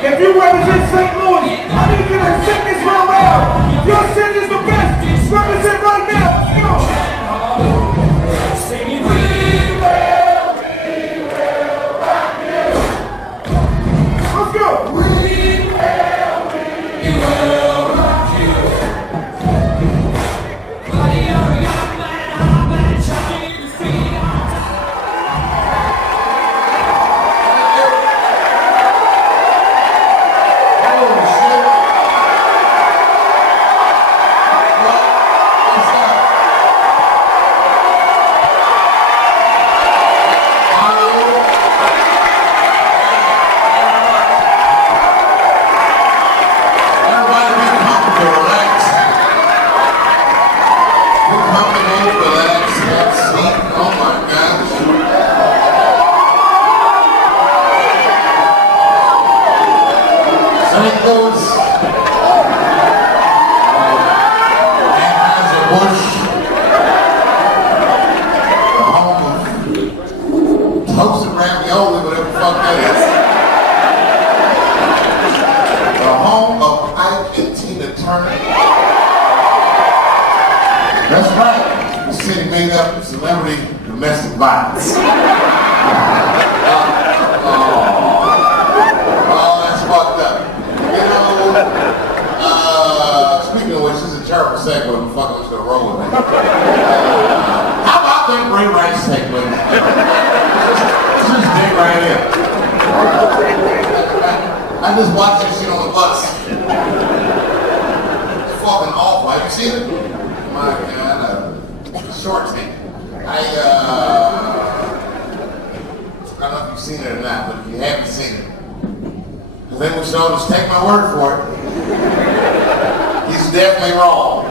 If you represent St. Louis, I need to get a sickness real loud. Your shit is the best. Represent right now. Let's go. Singing, we will rock you. Let's go. We will rock you. Buddy, you're a young man, hot man, chucking the feet on top. That's right. The city made up of celebrity domestic violence. Oh, that's fucked up. You know, speaking of which, this is a terrible segue, but fuck, I'm just gonna roll with it. How about that Ray Rice segue? Just dig right in. I just watched this shit on the bus. It's fucking awful. Have you seen it? My God, short thing. I don't know if you've seen it or not, but if you haven't seen it, then we should all just take my word for it. He's definitely wrong.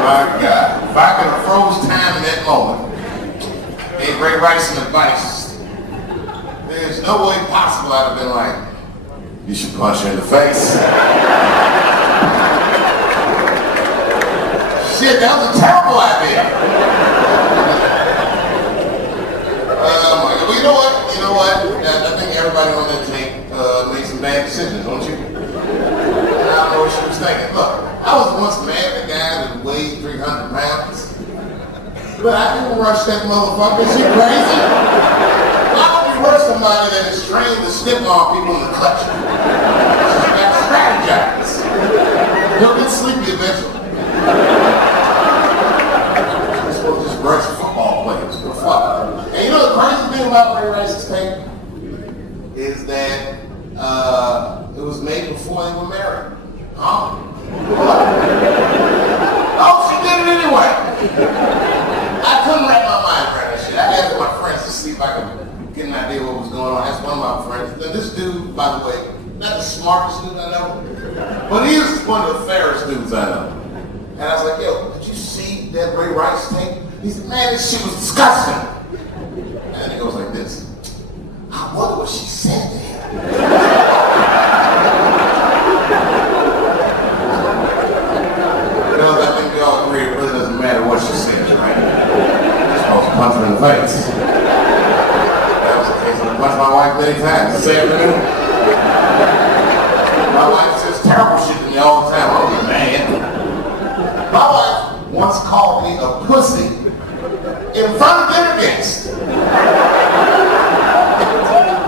My God, if I could have froze time in that moment, gave Ray Rice some advice, there's no way possible I'd have been like, you should punch her in the face. Shit, that was a terrible idea. Oh my God. Well, you know what? You know what? I think everybody on that team made some bad decisions, don't you? I don't know what she was thinking. Look, I was once mad at a guy that weighed 300 pounds. But I didn't rush that motherfucker. Is she crazy? Why would you rush somebody that is trained to stiff on people in the clutch? You gotta strategize. You'll get sleepy eventually. Just rush football players. Go fuck. And you know the crazy thing about Ray Rice's tape is that it was made before they were married. Huh? Oh, she did it anyway. I couldn't wrap my mind around that shit. I asked my friends to see if I could get an idea what was going on. I asked one of my friends. And this dude, by the way, not the smartest dude I know, but he is one of the fairest dudes I know. And I was like, yo, did you see that Ray Rice tape? He said, man, this shit was disgusting. And then he goes like this. I wonder what she said to him. Because I think we all agree it really doesn't matter what she says, right? You're supposed to punch her in the face. That was the case when I punched my wife many times this afternoon. My wife says terrible shit to me all the time. I'm like, man. My wife once called me a pussy in front of dinner guests.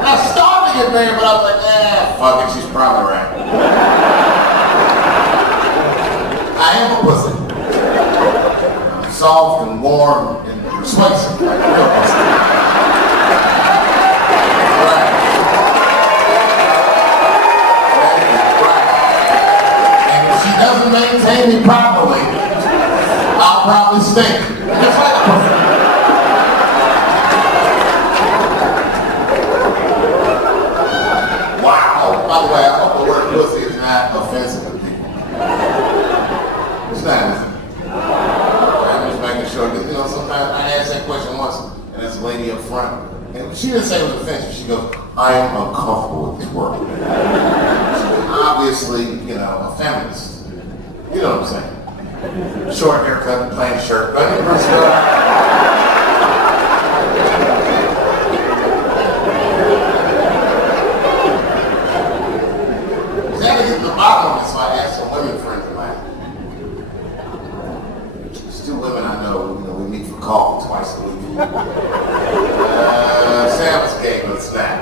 I started to get married, but I was like, fuck it, she's probably right. I am a pussy. I'm soft and warm and persuasive, like a real pussy. Right. Right. And if she doesn't maintain me properly, I'll probably stink. Just like a pussy. Wow. By the way, I hope the word pussy is not offensive to people. It's not, is it? I'm just making sure that, you know, sometimes I asked that question once, and this lady up front, and she didn't say it was offensive. She goes, I am uncomfortable with this word. She's obviously, you know, a feminist. You know what I'm saying? Short haircut, plain shirt. But Sam was gay, but it's not.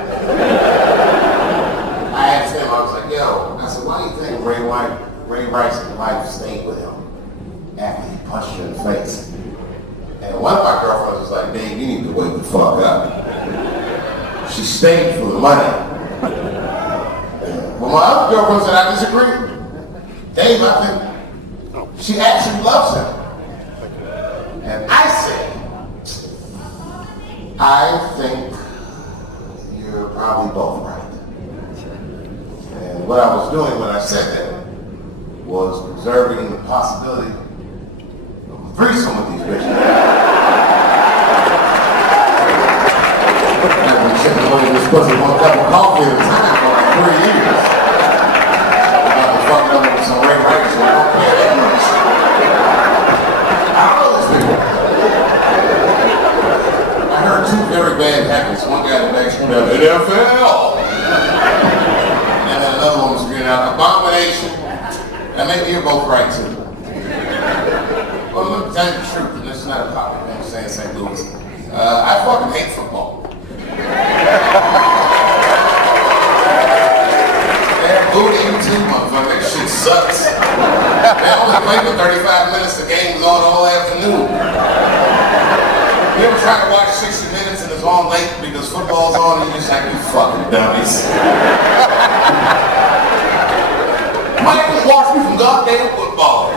I asked him, I was like, yo, I said, why do you think Ray Rice's wife stayed with him after he punched her in the face? And one of my girlfriends was like, Dave, you need to wake the fuck up. She stayed for the money. Well, my other girlfriend said, I disagree. Dave, I think she actually loves him. And I said, I think you're probably both right. And what I was doing when I said that was preserving the possibility of a threesome with these bitches. I've been chipping away this pussy one cup of coffee at a time for like 3 years. I've been fucking up with some Ray Rice, so I don't care that much. I don't know this people. I heard 2 very bad habits. One guy that actually went out NFL. And then another one was screaming out, abomination. And maybe you're both right too. Well, let me tell you the truth, and this is not a popular thing to say in St. Louis. I fucking hate football. They're booty you too, motherfucker. That shit sucks. They only play for 35 minutes. The game was on all afternoon. You ever try to watch 60 minutes and it's on late because football's on and you're just like, you fucking dummies. Mike just watched me from goddamn football.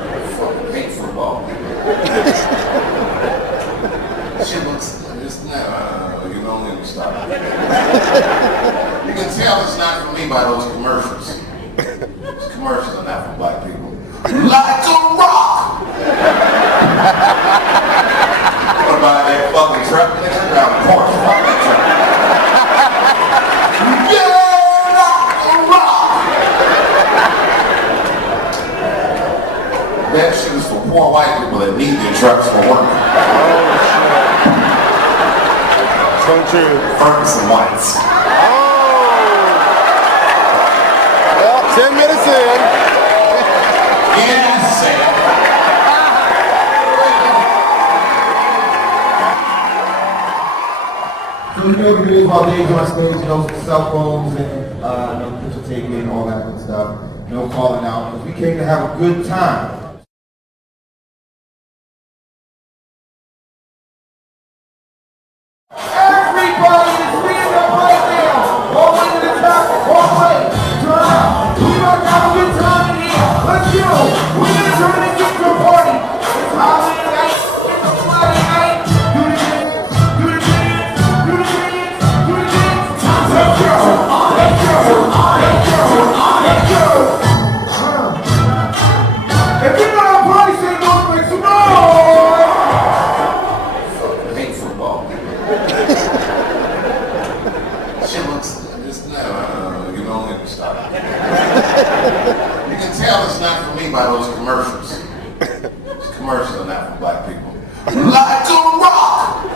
I fucking hate football. Shit looks, you don't let me stop. You can tell it's not for me by those commercials. Those commercials are not for black people. Like a rock! What about that fucking truck? Nigga, around the Porsche, fuck that truck. Yeah, like a rock! That shit is for poor white people that need their trucks for work. So true. Ferguson Whites. Well, 10 minutes in. Yeah, Sam. So you know the news about days on stage, no cell phones and no picture taking, all that good stuff. No calling out. We came to have a good time. Everybody is stand up right now. All the way to the top, all the way. Turn up. We gonna have a good time in here. Let's go. We're gonna turn this into a party. It's holiday night. It's a Friday night. Do the dance. Do the dance. Do the dance. Do the dance. Let's go. Let's go. Let's go. Let's go. If you're not on party, say no. Make some noise. I hate football. Shit looks, it's no, you don't let me stop. You can tell it's not for me by those commercials. Those commercials are not for black people. Like a rock!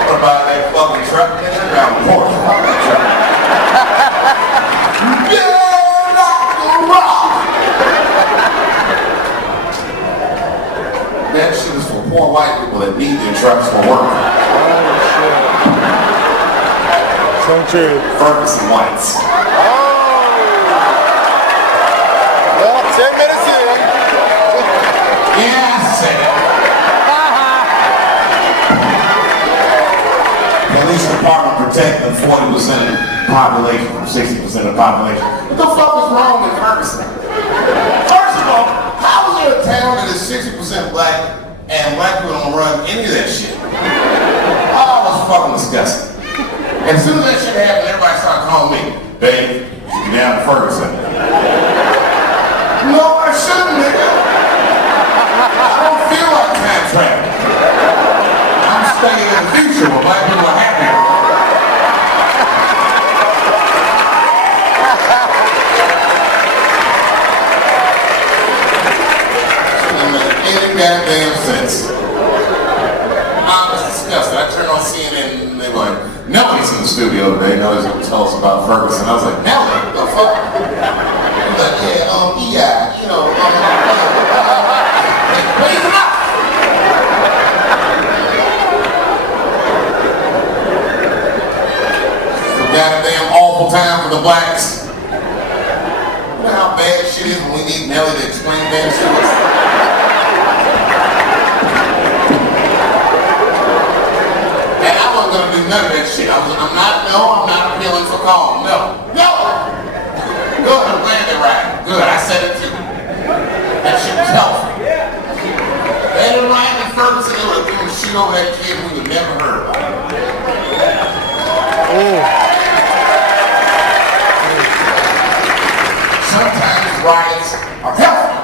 What about that fucking truck? Nigga, around the Porsche, fuck that truck. Yeah, like a rock! That shit is for poor white people that need their trucks for work. So true. Ferguson Whites. Well, 10 minutes in. Yeah, I said it. Police department protecting 40% of the population from 60% of the population. What the fuck is wrong with Ferguson? First of all, how is there a town that is 60% black and black people don't run any of that shit? Oh, it's fucking disgusting. And as soon as that shit happened, everybody started calling me, Dave, you should get down to Ferguson. No, I shouldn't, nigga. I don't feel like time traveling. I'm staying in the future where black people are happier. Doesn't make any goddamn sense. I was disgusted. I turned on CNN and they were like, Nelly's in the studio today. Nelly's going to tell us about Ferguson. I was like, Nelly? What the fuck? He was like, yeah, you know, for the blacks. You know how bad shit is when we need Nelly to explain things to us? And I wasn't gonna do none of that shit. I'm not appealing for calm. No. Good, I'm glad they're right. Good, I said it too. That shit was healthy. They didn't ride in Ferguson, they would have thrown shit over that kid we would never heard about. Sometimes riots are healthy.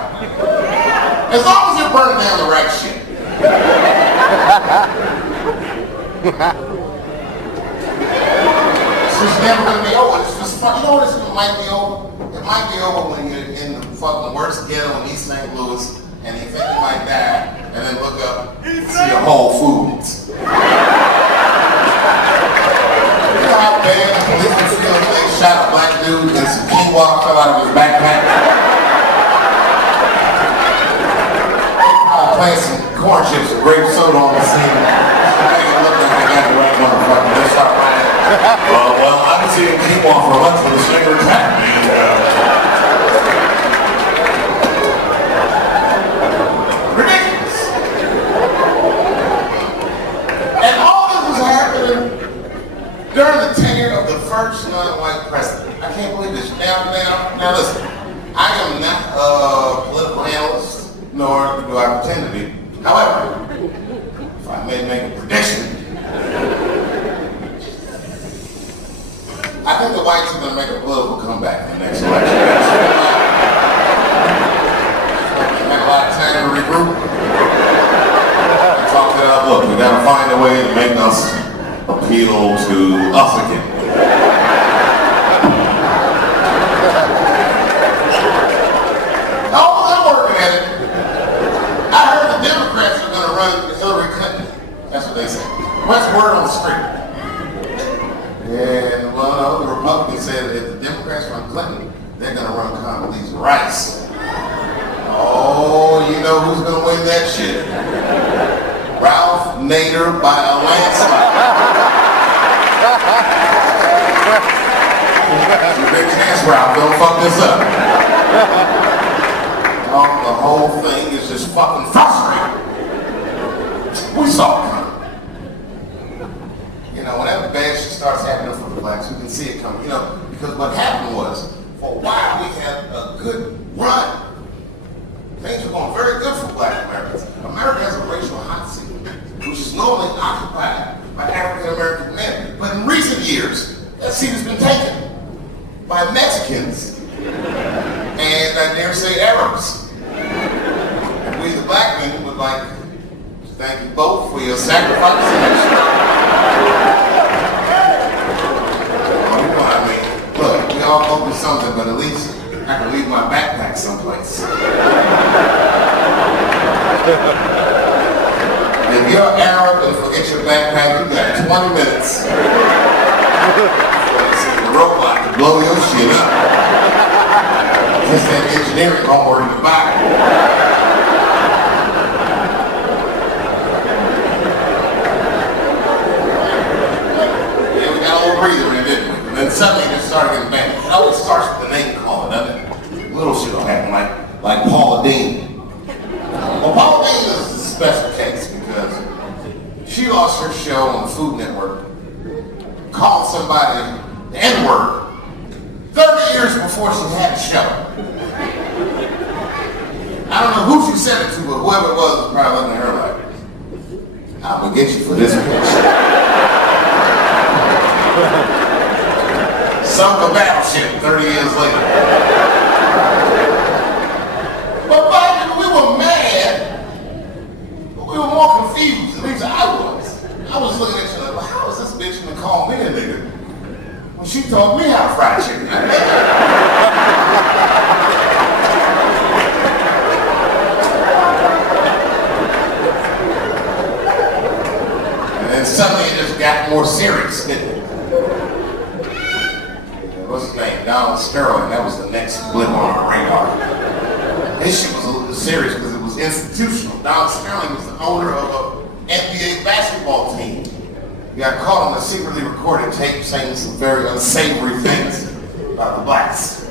As long as you're burning down the right shit. It's just never gonna be over. It's just fun. You know what it might be over? It might be over when you're in the fucking worst ghetto in East St. Louis and you think you might die, and then look up and see a Whole Foods. You know how bad the policeman feels when they shot a black dude and some quinoa fell out of his backpack? Playing some corn chips and grape soda on the scene. Make it look like they got the right motherfucker. They start lying. Well, I was eating quinoa for lunch with a snicker attack, man. Ridiculous. And all this was happening during the tenure of the first non-white president. I can't believe this. Now listen, I am not a political analyst, nor do I pretend to be. However, if I may make a prediction, I think the whites are going to make a political comeback in the next election. They had a lot of time to regroup. They talked it out, look, we got to find a way to make us appeal to us again. Oh, they're working at it. I heard the Democrats are going to run Hillary Clinton. That's what they say. What's the word on the street? And, well, no, the Republicans said if the Democrats run Clinton, they're going to run Condoleezza Rice. Oh, you know who's going to win that shit? Ralph Nader by a landslide. Big chance, Ralph. Don't fuck this up. The whole thing is just fucking frustrating. We saw it coming. You know, whenever bad shit starts happening for the blacks, we can see it coming. You know, because what happened was, for a while we had a good run. Things were going very good for black Americans. America has a racial hot seat, which is normally occupied by African American men. But in recent years, that seat has been taken by Mexicans and I dare say Arabs. And we, the black men, would like to thank you both for your sacrifice. Oh, you know what I mean? Look, we all go through something, but at least I can leave my backpack someplace. If you're Arab and forget your backpack, you got 20 minutes. The robot to blow your shit up. Just that engineering homework in the back. Yeah, we got a little breather in, didn't we? And then suddenly it just started getting bad. It always starts with the name calling, doesn't it? Little shit will happen, like Paula Deen. Well, Paula Deen is a special case because she lost her show on the Food Network, called somebody the N-word 30 years before she had a show. I don't know who she said it to, but whoever it was probably looking at her like, I'm gonna get you for this bitch. Sunk a battleship 30 years later. But back when we were mad, but we were more confused. At least I was. I was looking at you like, well, how is this bitch gonna call me a nigga when she told me how to fry chicken? And then suddenly it just got more serious, didn't it? What's his name? Donald Sterling. That was the next blip on our radar. This shit was a little serious because it was institutional. Donald Sterling was the owner of an NBA basketball team. He got caught on a secretly recorded tape saying some very unsavory things about the blacks.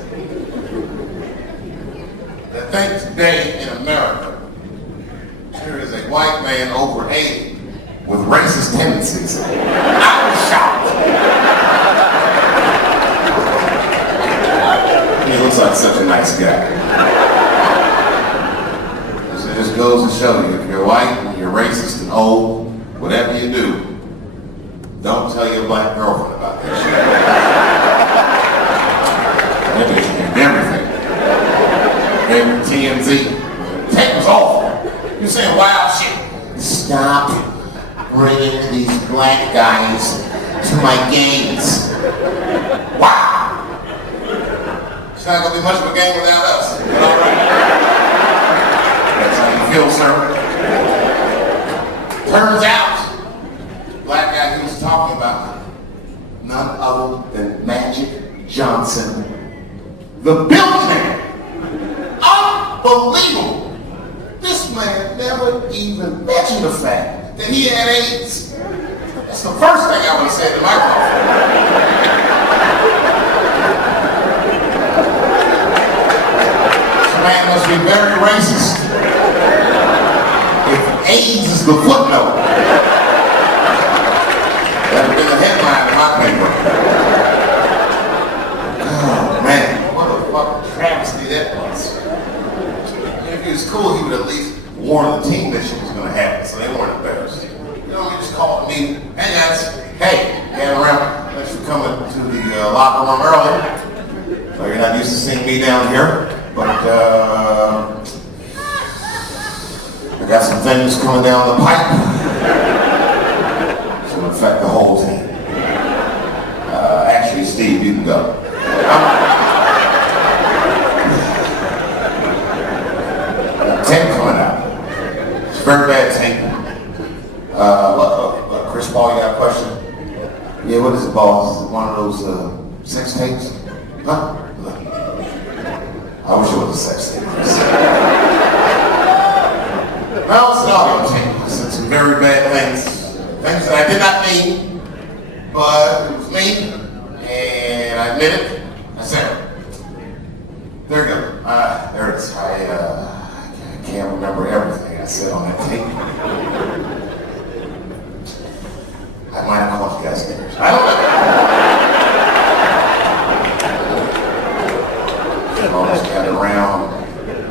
I think today in America, there is a white man over 80 with racist tendencies. I was shocked. He looks like such a nice guy. So it just goes to show you, if you're white and you're racist and old, whatever you do, don't tell your black girlfriend about that shit. That bitch can do everything. TMZ. Tape was awful. You're saying wild shit. Stop bringing these black guys to my games. Wow. It's not gonna be much of a game without us. But all right. That's how you feel, sir. Turns out, the black guy he was talking about, none other than Magic Johnson, the billionaire. Unbelievable. This man never even mentioned the fact that he had AIDS. That's the first thing I would have said to my girlfriend. This man must be very racist. If AIDS is the footnote, that would have been the headline in my paper. Oh man, what a fucking travesty that was. If he was cool, he would at least warn the team that shit was going to happen, so they weren't embarrassed. You know, he just called me, hey guys, hey, Gavin around. Thanks for coming to the locker room early. So you're not used to seeing me down here, but I got some things coming down the pipe. It's going to affect the whole team. Actually, Steve, you can go. Tape coming out. It's a very bad tape. Chris Paul, you got a question? Yeah, what is it, boss? Is it one of those sex tapes? Huh? I wish it was a sex tape, Chris. Well, it's an audio tape. I said some very bad things. Things that I did not mean, but it was me, and I admit it. I said it. There you go. There it is. I can't remember everything I said on that tape. I might have called you guys niggers. I don't know. Almost got around,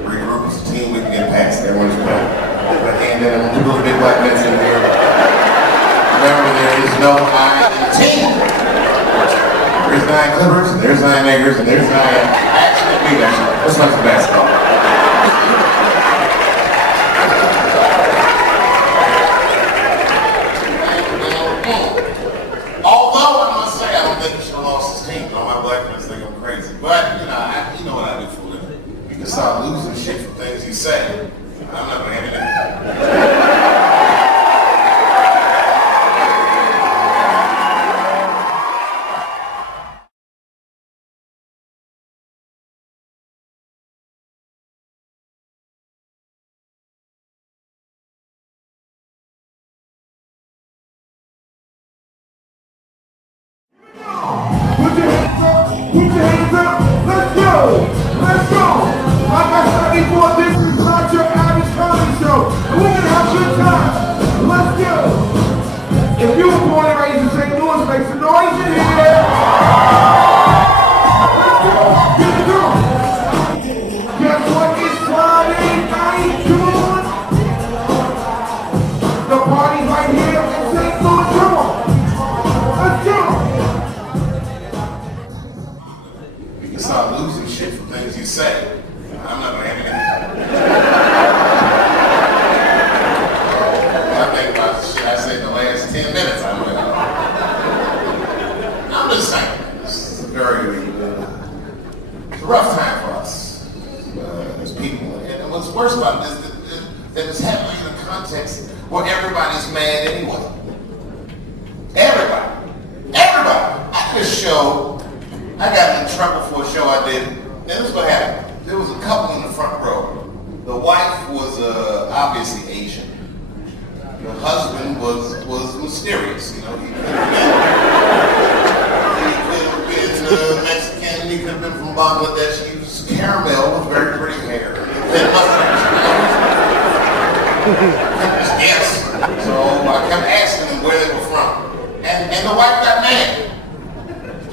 regroup as a team, we can get past everyone's playing. Put a hand in them, two little big black men in here. Remember, there is no I in team. There's 9 Clippers, and there's 9 niggers, and there's 9 actually. Let's play some basketball. Although I must say, I don't think he should have lost his team. All my black friends think I'm crazy. But, you know what I do for a living. You can start losing shit for things you say. I'm not going to have anything. Put your hands up, let's go! Let's go! Like I said before, this is not your average comedy show. And we're gonna have a good time. Let's go! If you were born and raised in St. Louis, make some noise in here! Let's go! Get it going! Guess what? It's Friday night, come on! The party's right here in St. Louis, come on! Let's go! You start losing shit for things you say. I'm not going to have anything. I think about the shit I said in the last 10 minutes. I'm just saying, it's a very, it's a rough time for us as people. And what's worse about this is that it's happening in a context where everybody's mad anyway. Everybody. I did a show. I got in trouble for a show I did. And this is what happened. There was a couple in the front row. The wife was obviously Asian. The husband was mysterious. He could have been Mexican, he could have been from Bangladesh. He was caramel with very pretty hair. Thin mustache. Yes. So I kept asking them where they were from. And the wife got mad.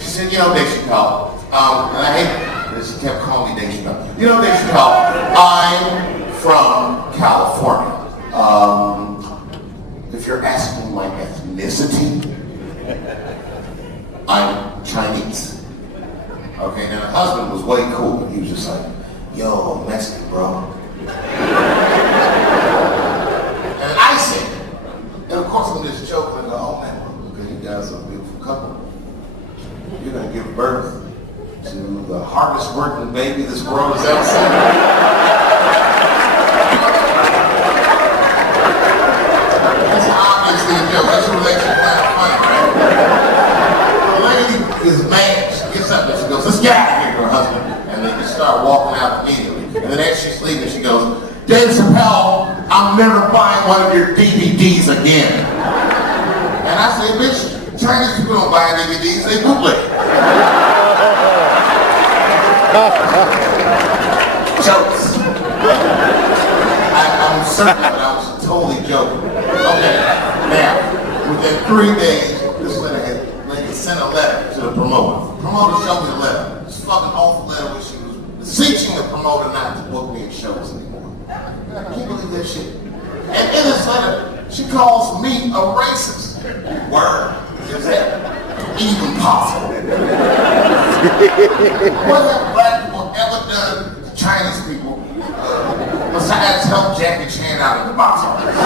She said, you know, Dave Chappelle, and I hate this, she kept calling me Dave Chappelle. You know, Dave Chappelle, I'm from California. If you're asking my ethnicity, I'm Chinese. Okay, now the husband was way cool. He was just like, yo, I'm Mexican, bro. And I said, and of course when this joke, I go, oh man, okay, you guys are a beautiful couple. You're gonna give birth to the hardest working baby this world has ever seen. That's obviously a joke. That's what makes it kind of funny, right? The lady is mad. She gets up and she goes, let's get out of here to her husband. And they just start walking out immediately. And then as she's leaving, she goes, Dave Chappelle, I'm never buying one of your DVDs again. And I say, bitch, Chinese people don't buy DVDs, they bootleg. Jokes. I'm certain that I was totally joking. Okay, now, within 3 days, this lady sent a letter to the promoter. The promoter showed me the letter. This fucking awful letter where she was beseeching the promoter not to book me in shows anymore. I can't believe that shit. And in this letter, she calls me a racist. Word. Is that even possible? What have black people ever done to Chinese people besides help Jackie Chan out of the box office?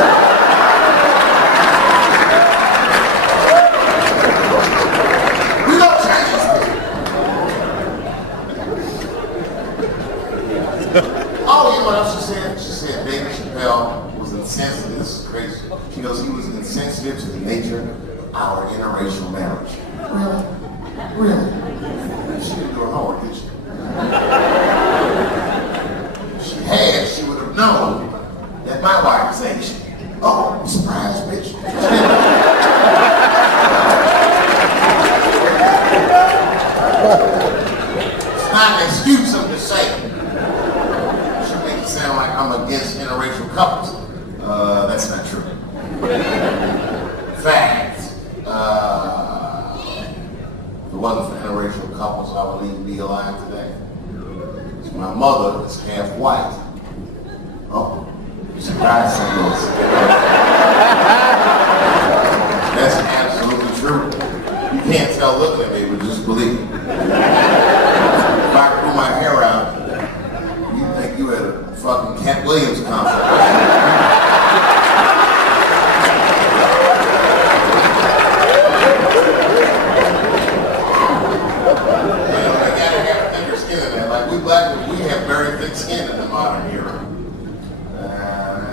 We love Chinese people. Oh, you know what else she said? She said Dave Chappelle was insensitive. This is crazy. She goes, he was insensitive to the nature of our interracial marriage. Really? Really? She didn't do her homework, did she? If she had, she would have known that my wife is Asian. Oh, surprise, bitch. It's not an excuse, I'm just saying. She makes it sound like I'm against interracial couples. That's not true. Fact. If it wasn't for interracial couples, I wouldn't even be alive today. My mother is half white. Oh, surprise, St. Louis. That's absolutely true. You can't tell looking at me, but just believe it. If I grew my hair out, you'd think you had a fucking Cat Williams concert. Black people, we have very thick skin in the modern era.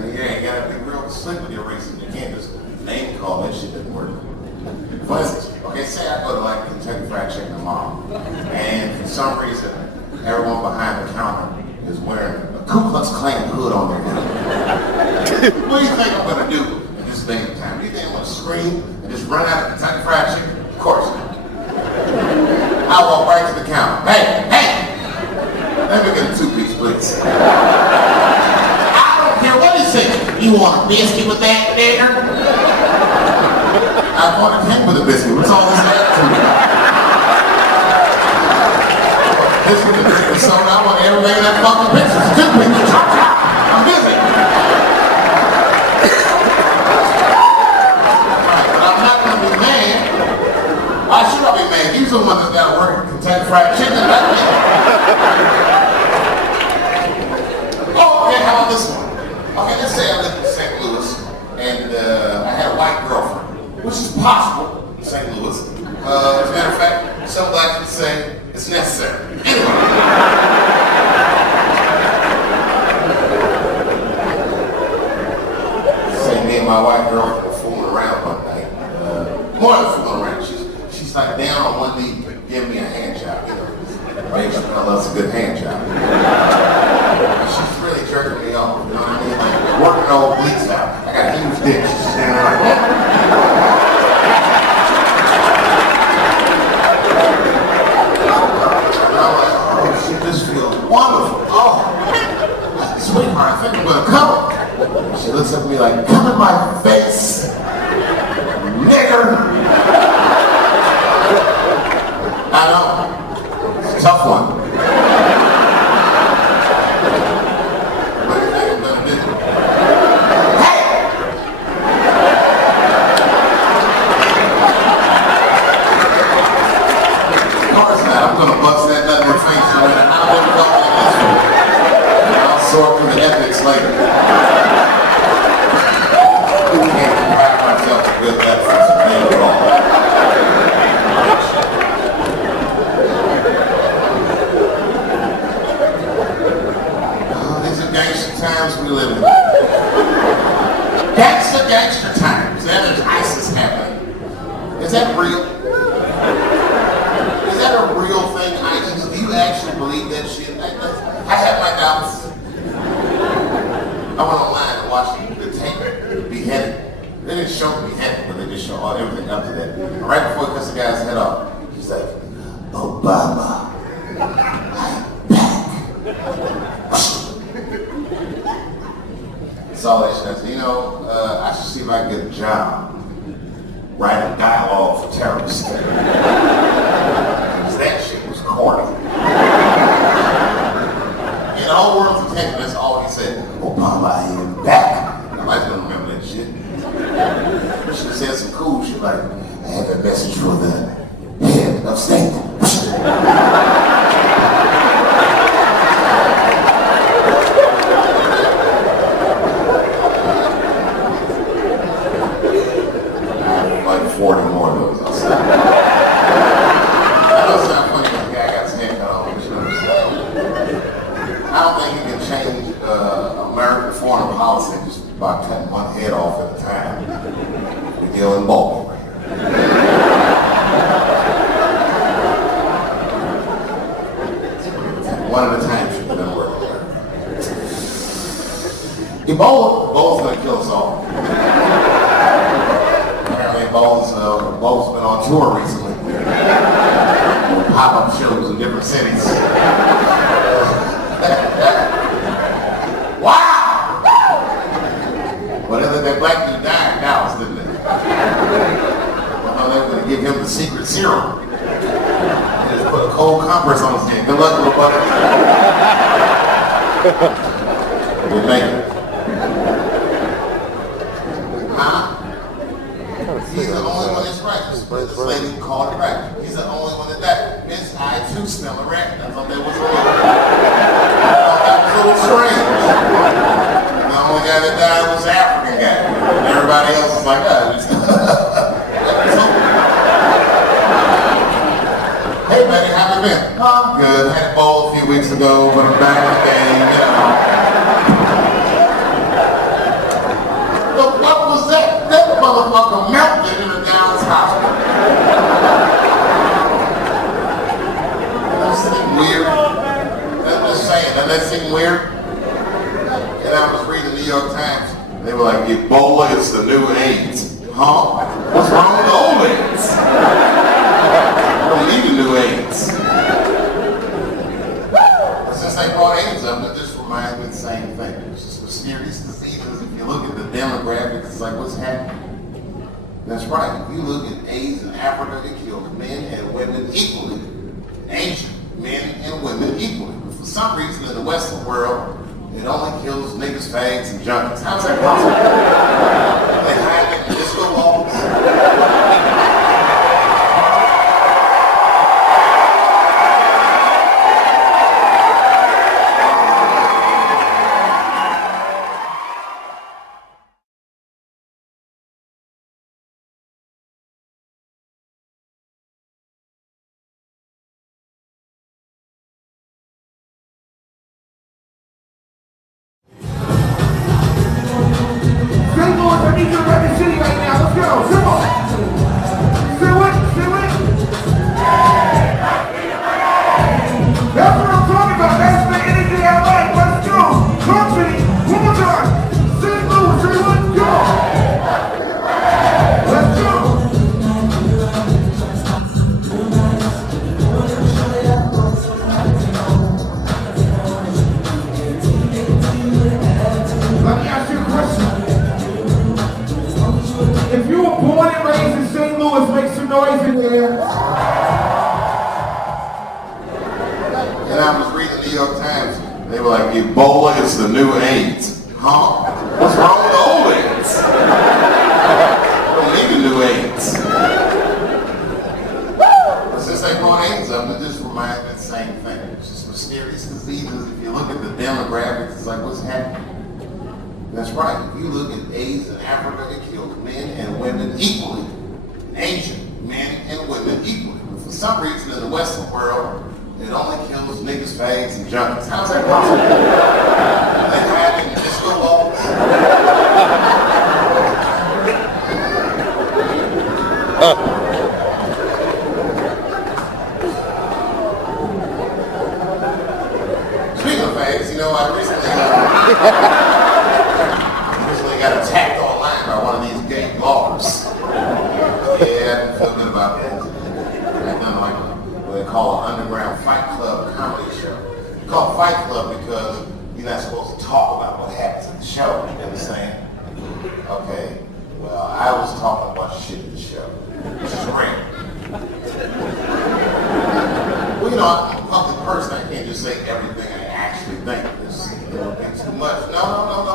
You gotta be real slick with your racism. You can't just name call. That shit doesn't work. For instance, okay, say I go to like Kentucky Fried Chicken tomorrow, and for some reason, everyone behind the counter is wearing a Ku Klux Klan hood on their head. What do you think I'm gonna do at this day and time? Do you think I'm gonna scream and just run out of Kentucky Fried Chicken? Of course not. I'll walk right to the counter. Hey, hey! Let me get a 2-piece, please. I don't care what he says. You want a biscuit with that, nigger? I wanted him with a biscuit. What's all this attitude about? This is the drinking soda. I want everybody that fucking pictures. 2-piece. Chop, chop. I'm busy. Right, but I'm not going to be mad. Why should I be mad? You're the one that's got to work at Kentucky Fried Chicken. That's me. Okay, how about this one? Okay, let's say I lived in St. Louis and I had a white girlfriend, which is possible in St. Louis. As a matter of fact, some blacks would say it's necessary. Anyway. Say me and my white girlfriend were fooling around one night. More than fooling around. She's like down on one knee giving me a hand job, you know. Baby Chappelle loves a good hand job. She's really jerking me off, you know what I mean? Like, working all obliques out. I got a huge dick. She's standing there like, oh. I'm She looks at me like, come in my face, nigger. I know. It's a tough one. What do you think I'm gonna do? Hey! Of course not. I'm gonna bust that nut in her face no matter how difficult it is for me. And I'll sort through the ethics later. I can't deprive myself of good ethics and name it all. Gangster times we live in. Gangster times. Then there's ISIS happening. Is that real? Is that a real thing, ISIS? Do you actually believe that shit? I have my doubts. I went online and watched the tape, beheading. They didn't show the beheading, but they just show everything up to that. And right before he cuts the guy's head off, he's like, Obama, I'm back. That's all that shit. I said, you know, I should see if I can get a job writing dialogue for terrorists. Because that shit was corny. In the whole world's attention, that's all he said. Obama, I am back. Nobody's gonna remember that shit. She should have said some cool shit like, I have a message for the head of state. Like 40 more of those outside. I know it's not funny when the guy got his head cut off. I don't think you can change American foreign policy just by cutting one head off at a time. We deal in Baltimore right here. One at a time should have been working there. Ebola's gonna kill us all. Bo's been on tour recently. Pop-up shows in different cities. Wow! But that black dude died in Dallas, didn't they? I know they were going to give him the secret serum. They just put a cold compress on his hand. Good luck, little buddy. We'll make it. Huh? He's the only one that's righteous. This lady called it right. He's the only one that died. Miss, I too smell a rat. I thought that was a little, strange. The only guy that died was the African guy. Everybody else is like, Hey, buddy, how you been? Good. Had a bowl a few weeks ago, but I'm back in the game, you know. Look, what was that? That motherfucker melted in the Dallas hospital. Does that seem weird? I'm just saying, doesn't that seem weird? And I was reading the New York Times. They were like, Ebola is the new AIDS. Huh? What's wrong with the old AIDS? I don't need a new AIDS. But since they brought AIDS up, it just reminds me of the same thing. It's just mysterious diseases. If you look at the demographics, it's like, what's happening? That's right. If you look at AIDS in Africa, it kills men and women equally. Asian men and women equally. But for some reason in the Western world, it only kills niggas, fags, and junkies. How's that possible? They hide it in disco balls. Let me ask you a question. like Ebola is the new AIDS. Huh? What's wrong with old AIDS? I don't need a new AIDS. But since they brought AIDS up, it just reminds me of the same thing. It's just mysterious diseases. If you look at the demographics, it's like, what's happening? That's right. If you look at AIDS in Africa, it kills men and women equally. In Asia, men and women equally. But for some reason in the Western world, it only kills niggas, fags, and junkies. How's that possible? They're having disco balls. Speaking of fags, you know, I recently got attacked online by one of these gay bloggers. Yeah, I feel good about that. I've done like what they call an underground fight club comedy show. It's called Fight Club because you're not supposed to talk about what happens at the show. You understand? Okay. Well, I was talking about shit at the show, which is rare. Well, you know, I'm a public person. I can't just say everything I actually think. It's too much. No,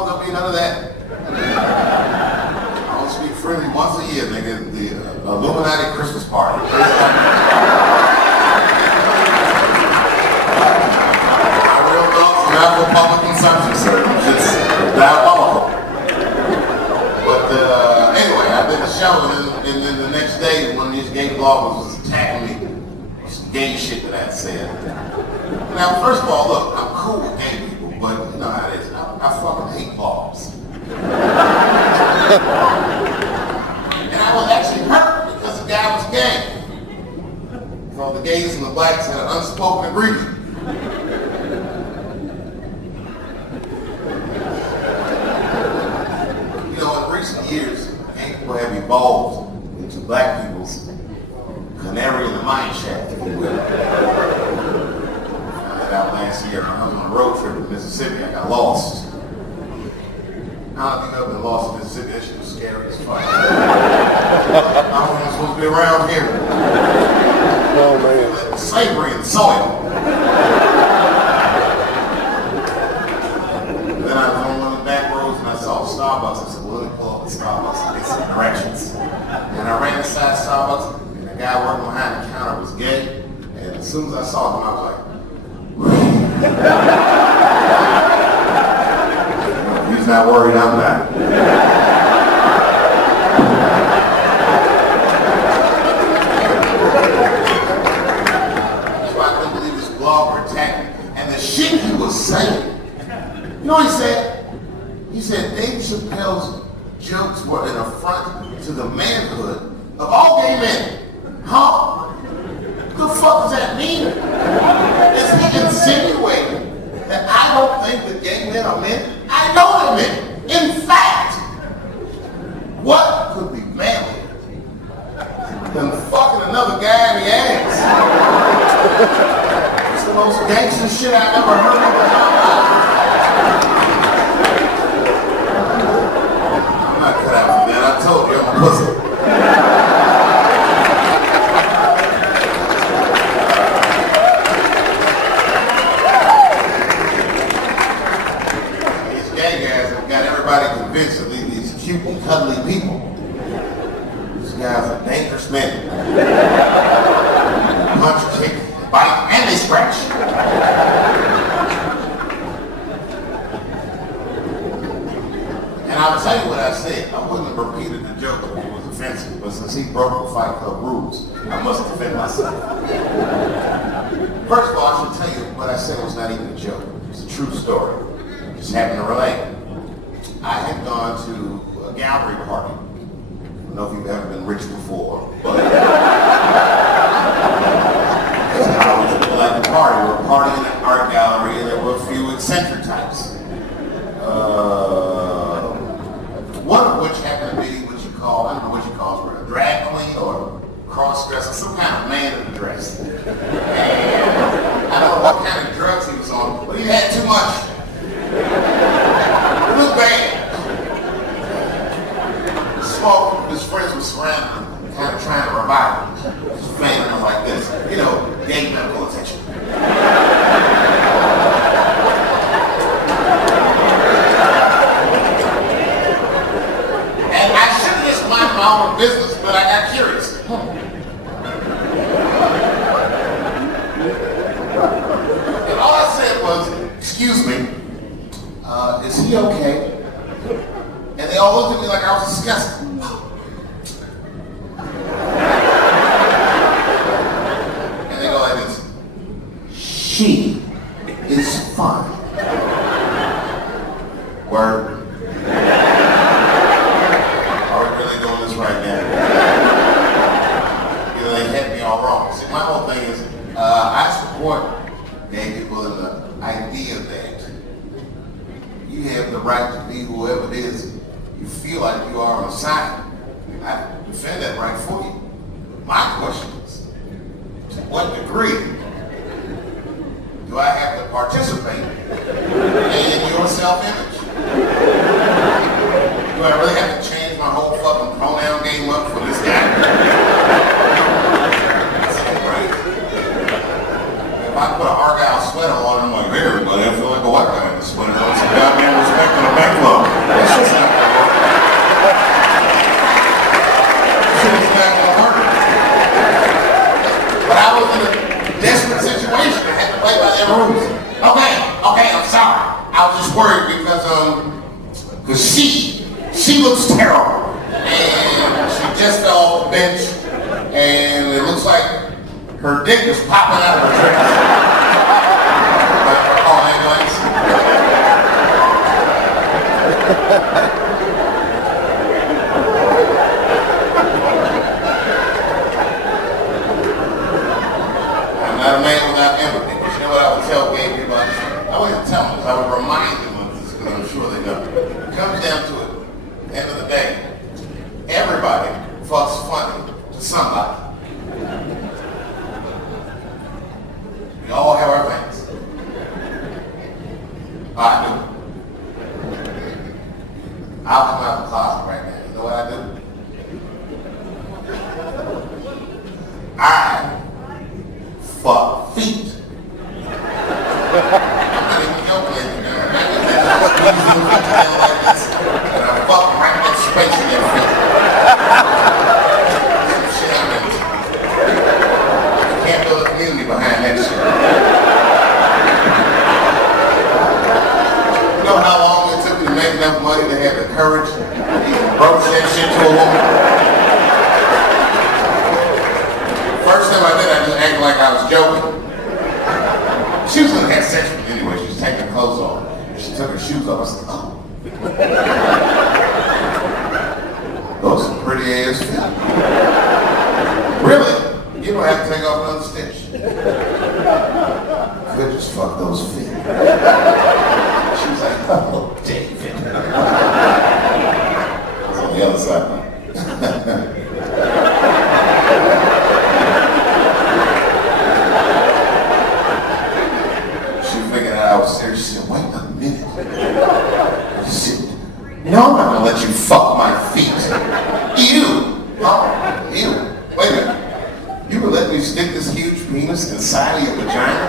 don't be none of that. I only speak freely once a year, nigga. The Illuminati Christmas party. My real thoughts are not for public consumption, sir. It's just diabolical. But anyway, I did a show, and then the next day, one of these gay bloggers was attacking me with some gay shit that I said. Now, first of all, look, I'm cool with gay people, but you know how it is. I fucking hate blogs. And I was actually hurt because the guy was gay. So the gays and the blacks had an unspoken agreement. You know, in recent years, gay people have evolved into black people's canary in the mine shaft, if you will. I found that out last year. I was on a road trip in Mississippi. I got lost. I don't think I've been lost in Mississippi. That shit was scary as fuck. I wasn't supposed to be around here. Oh, man. Slavery and soil. Then I was on one of the back roads and I saw Starbucks. I said, well, let me pull up at Starbucks and get some directions. And I ran inside Starbucks and the guy working behind the counter was gay. And as soon as I saw him, I was like, he's not worried, I'm not. So I couldn't believe this blogger attacked me. And the shit he was saying, you know what he said? He said Dave Chappelle's jokes were an affront to the manhood of all gay men. Huh? What the fuck does that mean? Is he insinuating that I don't think that gay men are men? I know they're men. In fact, what could be manly than fucking another guy in the ass? It's the most gangster shit I've ever heard of in my life. I'm not cut out for that. I told you I'm a pussy. Convinced of these cute and cuddly people. These guys are dangerous men. Punch, kick, bite, and they scratch. And I'll tell you what I said. I wouldn't have repeated the joke if it was offensive, but since he broke the Fight Club rules, I must defend myself. First of all, I should tell you what I said was not even a joke. It's a true story. Just happened to relate. I had gone to a gallery party. I don't know if you've ever been rich before, but that's how I was like the party. We were partying at an art gallery and there were a few eccentric types. One of which happened to be what you call, I don't know what you call it, a drag queen or cross-dresser, some kind of man in a dress. And I don't know what kind of drugs he was on, but he had too much. It was bad. His friends were surrounding him, kind out of business, but I got curious. And all I said was, excuse me, is he okay? And they all looked at me like I was disgusted. And they go like this, she is fine. Word. Are we really doing this right now? You know, they had me all wrong. See, my whole thing is, I support gay people in the idea that you have the right to be whoever it is you feel like you are on assignment. I defend that right for you. My question is, to what degree do I have to participate in your self-image? Do I really have to change my whole fucking pronoun game up for this guy? That's right. If I put an Argyle sweater on, I'm like, hey everybody, I feel like a white guy in this sweater. That's some goddamn respect in a bank club. That's just not gonna work. Shit's not gonna work. But I was in a desperate situation. I had to play by their rules. Okay, I'm sorry. I was just worried because she looks terrible. And she just fell off the bench. And it looks like her dick is popping out of her dress. Oh, ambulance. I'm not a man without empathy. But you know what I would tell gay people? I wouldn't tell them, I would remind them of this because I'm sure they know. It comes down to it. At the end of the day, everybody fucks funny to somebody. We all have our things. I do. I'll come out of the closet right now. You know what I do? I fuck feet. I'm not even joking, ladies and gentlemen. I just squeeze them together like this, and I fuck right in that space in their feet. Some shit I'm into. You can't build a community behind that shit. You know how long it took me to make enough money to have the courage to even broach that shit to a woman? First time I did, I just acted like I was joking. She was gonna have sex with me anyway. She was taking her clothes off. She took her shoes off. I said, oh. Those are some pretty ass feet. Really? You don't have to take off another stitch. Could just fuck those feet. She was like, oh, David. It's on the other side. I was serious. She said, wait a minute. She said, no, I'm not gonna let you fuck my feet. Ew. Oh, ew. Wait a minute. You would let me stick this huge penis inside of your vagina?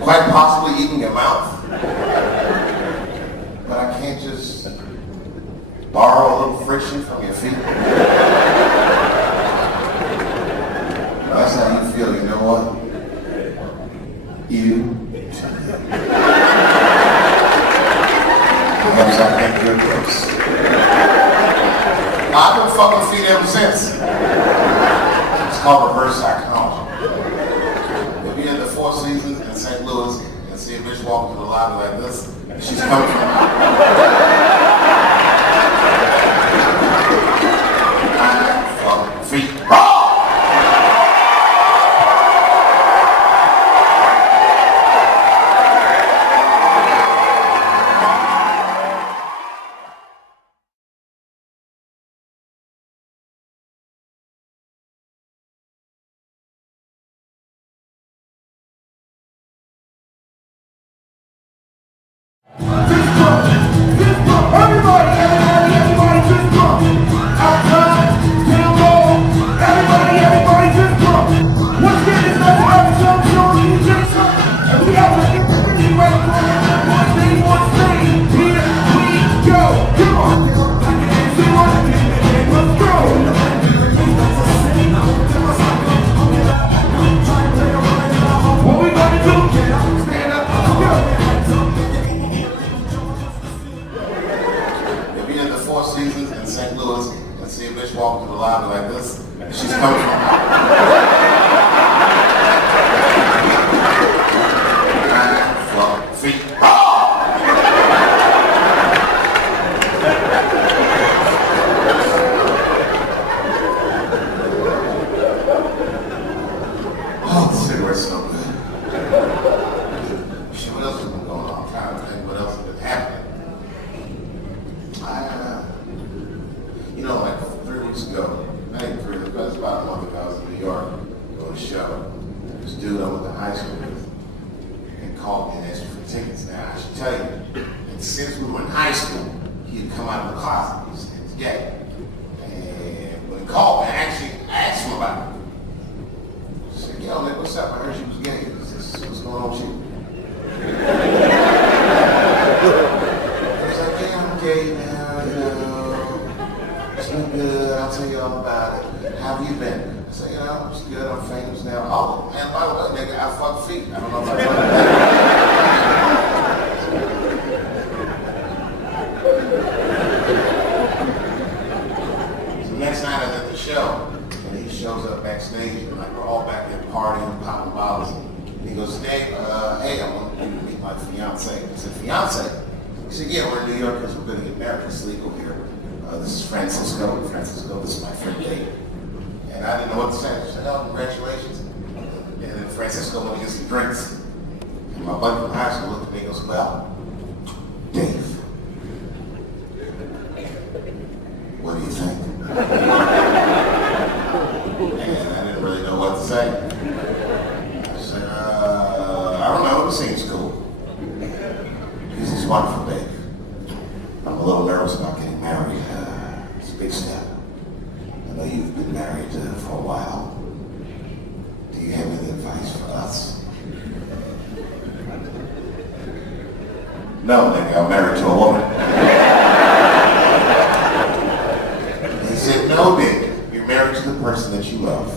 Quite possibly eating your mouth? But I can't just borrow a little friction from your feet? That's how you feel, you know what? You. Because I think you're gross. I've been fucking feet ever since. It's called reverse psychology. You'll be in the Four Seasons in St. Louis and see a bitch walk through the lobby like this, and she's coming from fucking feet. This Seasons in St. Louis and see a bitch walking through the lobby like this. And she's coming from 9 feet. Oh, the cigarette's so good. Shit, what else has been going on? I'm trying to think what else has been happening. Like 3 weeks ago, not even 3 weeks ago, it was about a month ago, I was in New York doing a show. This dude I went to high school with and called me and asked me for tickets. Now, I should tell you, and since we were in high school, he had come out of the closet. He said he's gay. And when he called me, I asked him about it. I said, yo, man, what's up? I heard you was gay. What's going on with you? He was like, yeah, I'm gay now, you know. It's been good. I'll tell you all about it. How have you been? I said, it's good. I'm famous now. Oh, man, by the way, nigga, I fuck feet. I don't know if I told you that. So next night I was at the show, and he shows up backstage, and like we're all back there partying, popping bottles. And he goes, Dave, hey, I want you to meet my fiance. I said, fiance? He said, yeah, we're in New York because we're going to get married. It's legal here. This is Francisco. Francisco, this is my friend Dave. And I didn't know what to say. I said, oh, congratulations. And then Francisco went to get some drinks. And my buddy from high school looked at me and goes, well, Dave, what do you think? And I didn't really know what to say. I said, I don't know, it seems cool. He's wonderful, Dave. I'm a little nervous about getting married. It's a big step. I know you've been married for a while. Do you have any advice for us? No, nigga, I'm married to a woman. He said, no, Dick. You're married to the person that you love.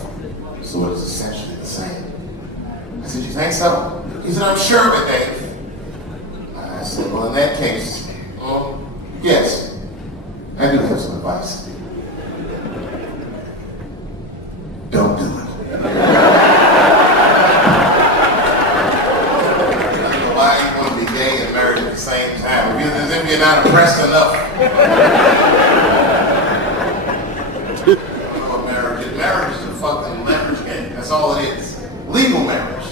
So it is essentially the same. I said, you think so? He said, I'm sure of it, Dave. I said, well, in that case, yes, I do have some advice. Don't do it. I don't know why you want to be gay and married at the same time. As if you're not impressed enough. I don't know what marriage is. Marriage is a fucking leverage game. That's all it is. Legal marriage.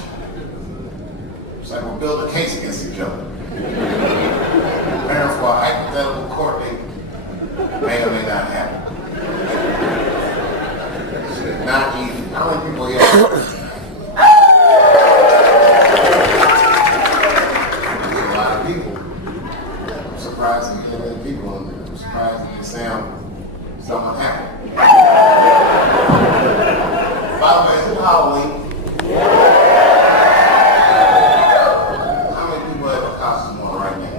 It's like we'll build a case against each other. Preparing for a hypothetical court date may or may not happen. It's not easy. How many people here? There's a lot of people. I'm surprised to hear many people in there. I'm surprised that they sound somewhat happy. By the way, is it Halloween? How many people have a costume on right now?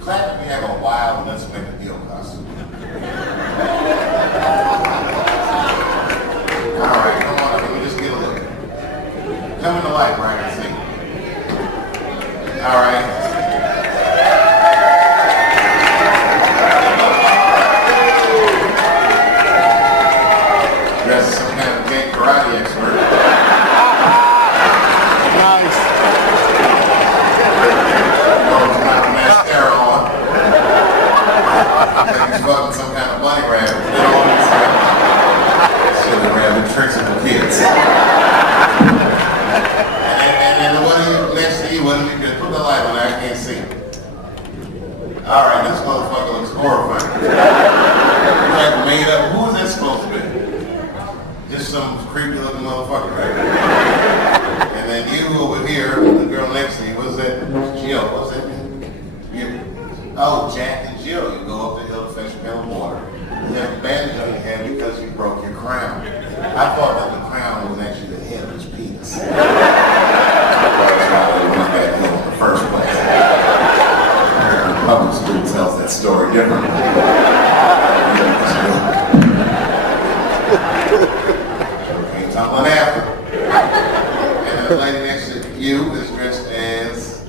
Clap if you have a wild Let's Make a Deal costume. All right, come on, let me just get a look. Come in the light where I can see. All right. Dressed as some kind of gay karate expert. Nice. He's fucking some kind of bunny rabbit. Silly rabbit tricks of the kids. And then what do you next to you? What do you do? Put the light on there. I can't see. All right, this motherfucker looks horrifying. He's like made up. Who is that supposed to be? Just some creepy looking motherfucker, right? And then you over here, the girl next to you. What's that? Jill. What's that? Oh, Jack and Jill, you go up the hill to fetch a pail of water. You have a bandage on your head because you broke your crown. I thought that the crown was actually the head of his penis. That's why they went that hill in the first place. American public school tells that story differently. Okay, tumbling after. And the lady next to you is dressed as...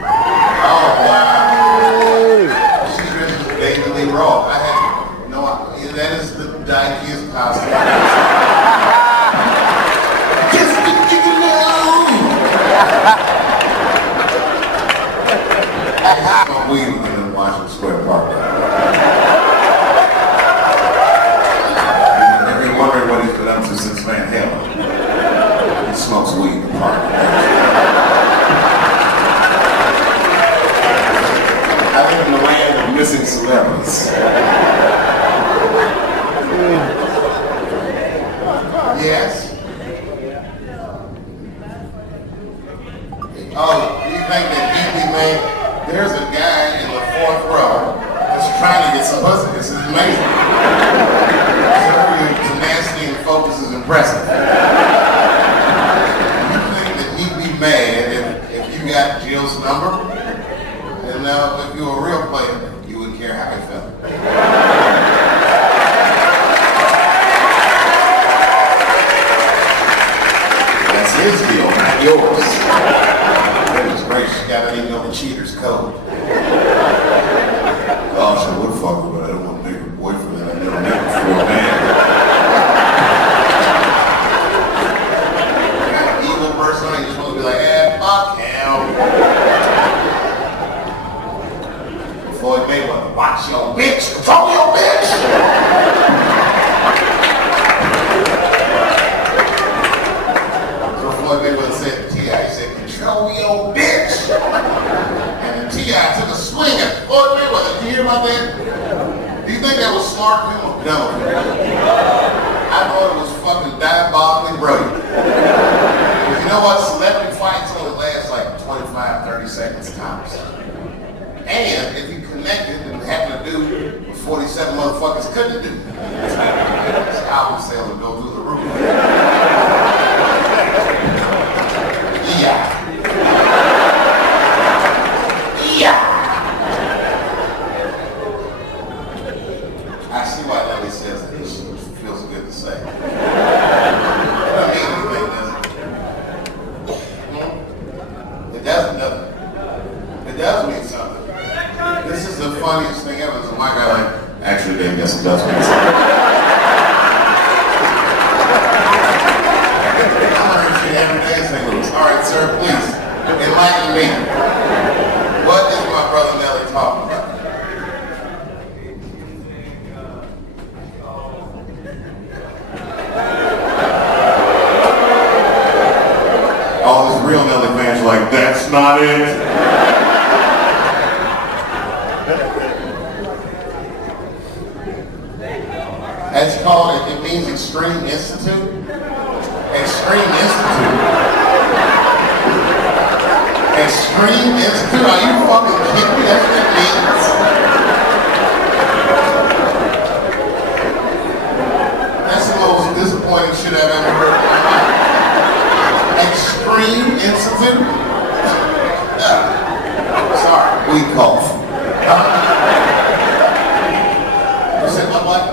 Oh, wow. She's dressed as David Lee Roth. I had no idea. That is the dykiest costume. Just give it alone. I smoked weed with them in Washington Square Park. Wondering what he's been up to since Van Halen. He smokes weed in the park. I live in the land of missing celebrities. Yes? Oh, you think that he made? There's a guy in the 4th row that's trying to get some pussy. This is amazing. Tenacity and focus is impressive. You think that he'd be mad if you got Jill's number? And if you were a real player, you wouldn't care how he felt. That's his deal, not yours. Goodness gracious, you gotta even know the cheater's code. Gosh, I would fuck with her, but I don't want to make a boyfriend that I never met before, man. You're supposed to be like, fuck him. Floyd Mayweather, watch your bitch, control your bitch. So Floyd Mayweather said to T.I., he said, control your bitch. And then T.I. took a swing at Floyd Mayweather. Did you hear about that? Do you think that was smart of him or dumb of him? I thought it was fucking diabolically brilliant. You know what? Celebrity fights only last like 25, 30 seconds tops. And if you connected and happen to do what 47 motherfuckers couldn't do, this album sales would go through the roof. Yeah. I see why Nelly says that. This feels good to say. I mean anything, does it? It doesn't. It does mean something. This is the funniest thing ever. So my guy like, actually, Dave, yes, it does mean something. I'm learning shit every day in St. Louis. All right, sir, please, enlighten me. What is my brother Nelly talking about? All his real Nelly fans are like, that's not it. That's called, it means Extreme Institute. Extreme Institute. Extreme Institute? Are you fucking kidding me? That's what it means. That's the most disappointing shit I've ever heard in my life. Extreme Institute? Sorry, we cough. You said what, Mike?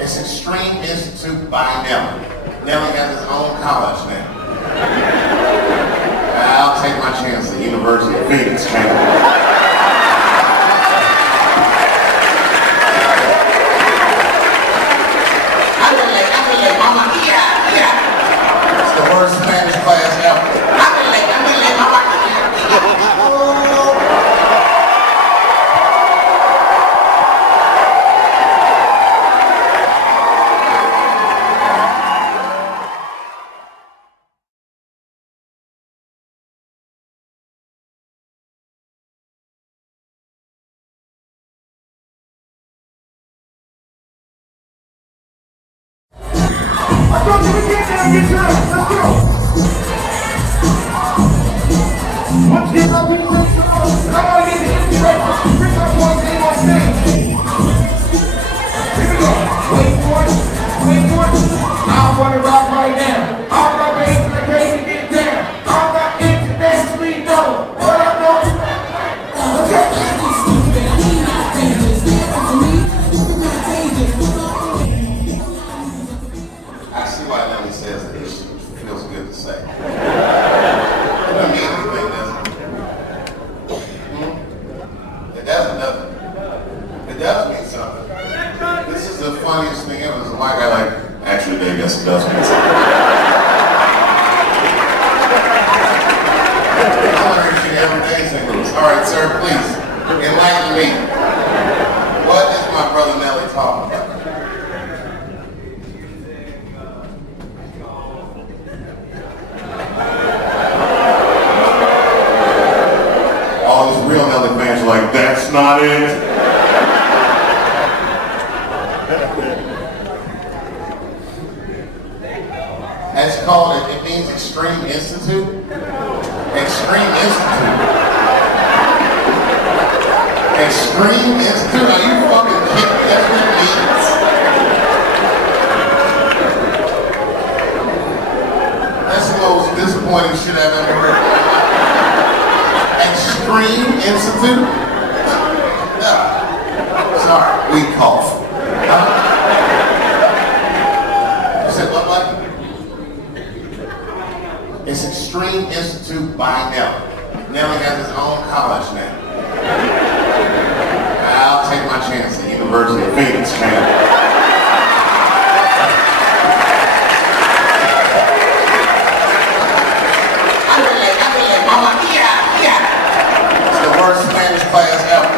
It's Extreme Institute by Nelly. Nelly has his own college now. I'll take my chance at the University of Phoenix, champion. It's the worst Spanish class ever. see why Nelly says that. It feels good to say. It doesn't mean anything, does it? It doesn't. It does mean something. This is the funniest thing ever. There's a white guy like, actually, Dave, yes, it does mean something. I'm learning shit every day, St. Louis. All right, sir, please, enlighten me. What is my brother Nelly talking about? All these real Nelly fans are like, that's not it. That's called, it means Extreme Institute. Extreme Institute. Extreme Institute? Are you fucking kidding me? That's what it means. That's the most disappointing shit I've ever heard. Extreme Institute? No. Sorry, we cough. You said what, Mike? It's Extreme Institute by Nelly. Nelly has his own college now. I'll take my chance at University of Phoenix, man. It's the worst Spanish class ever.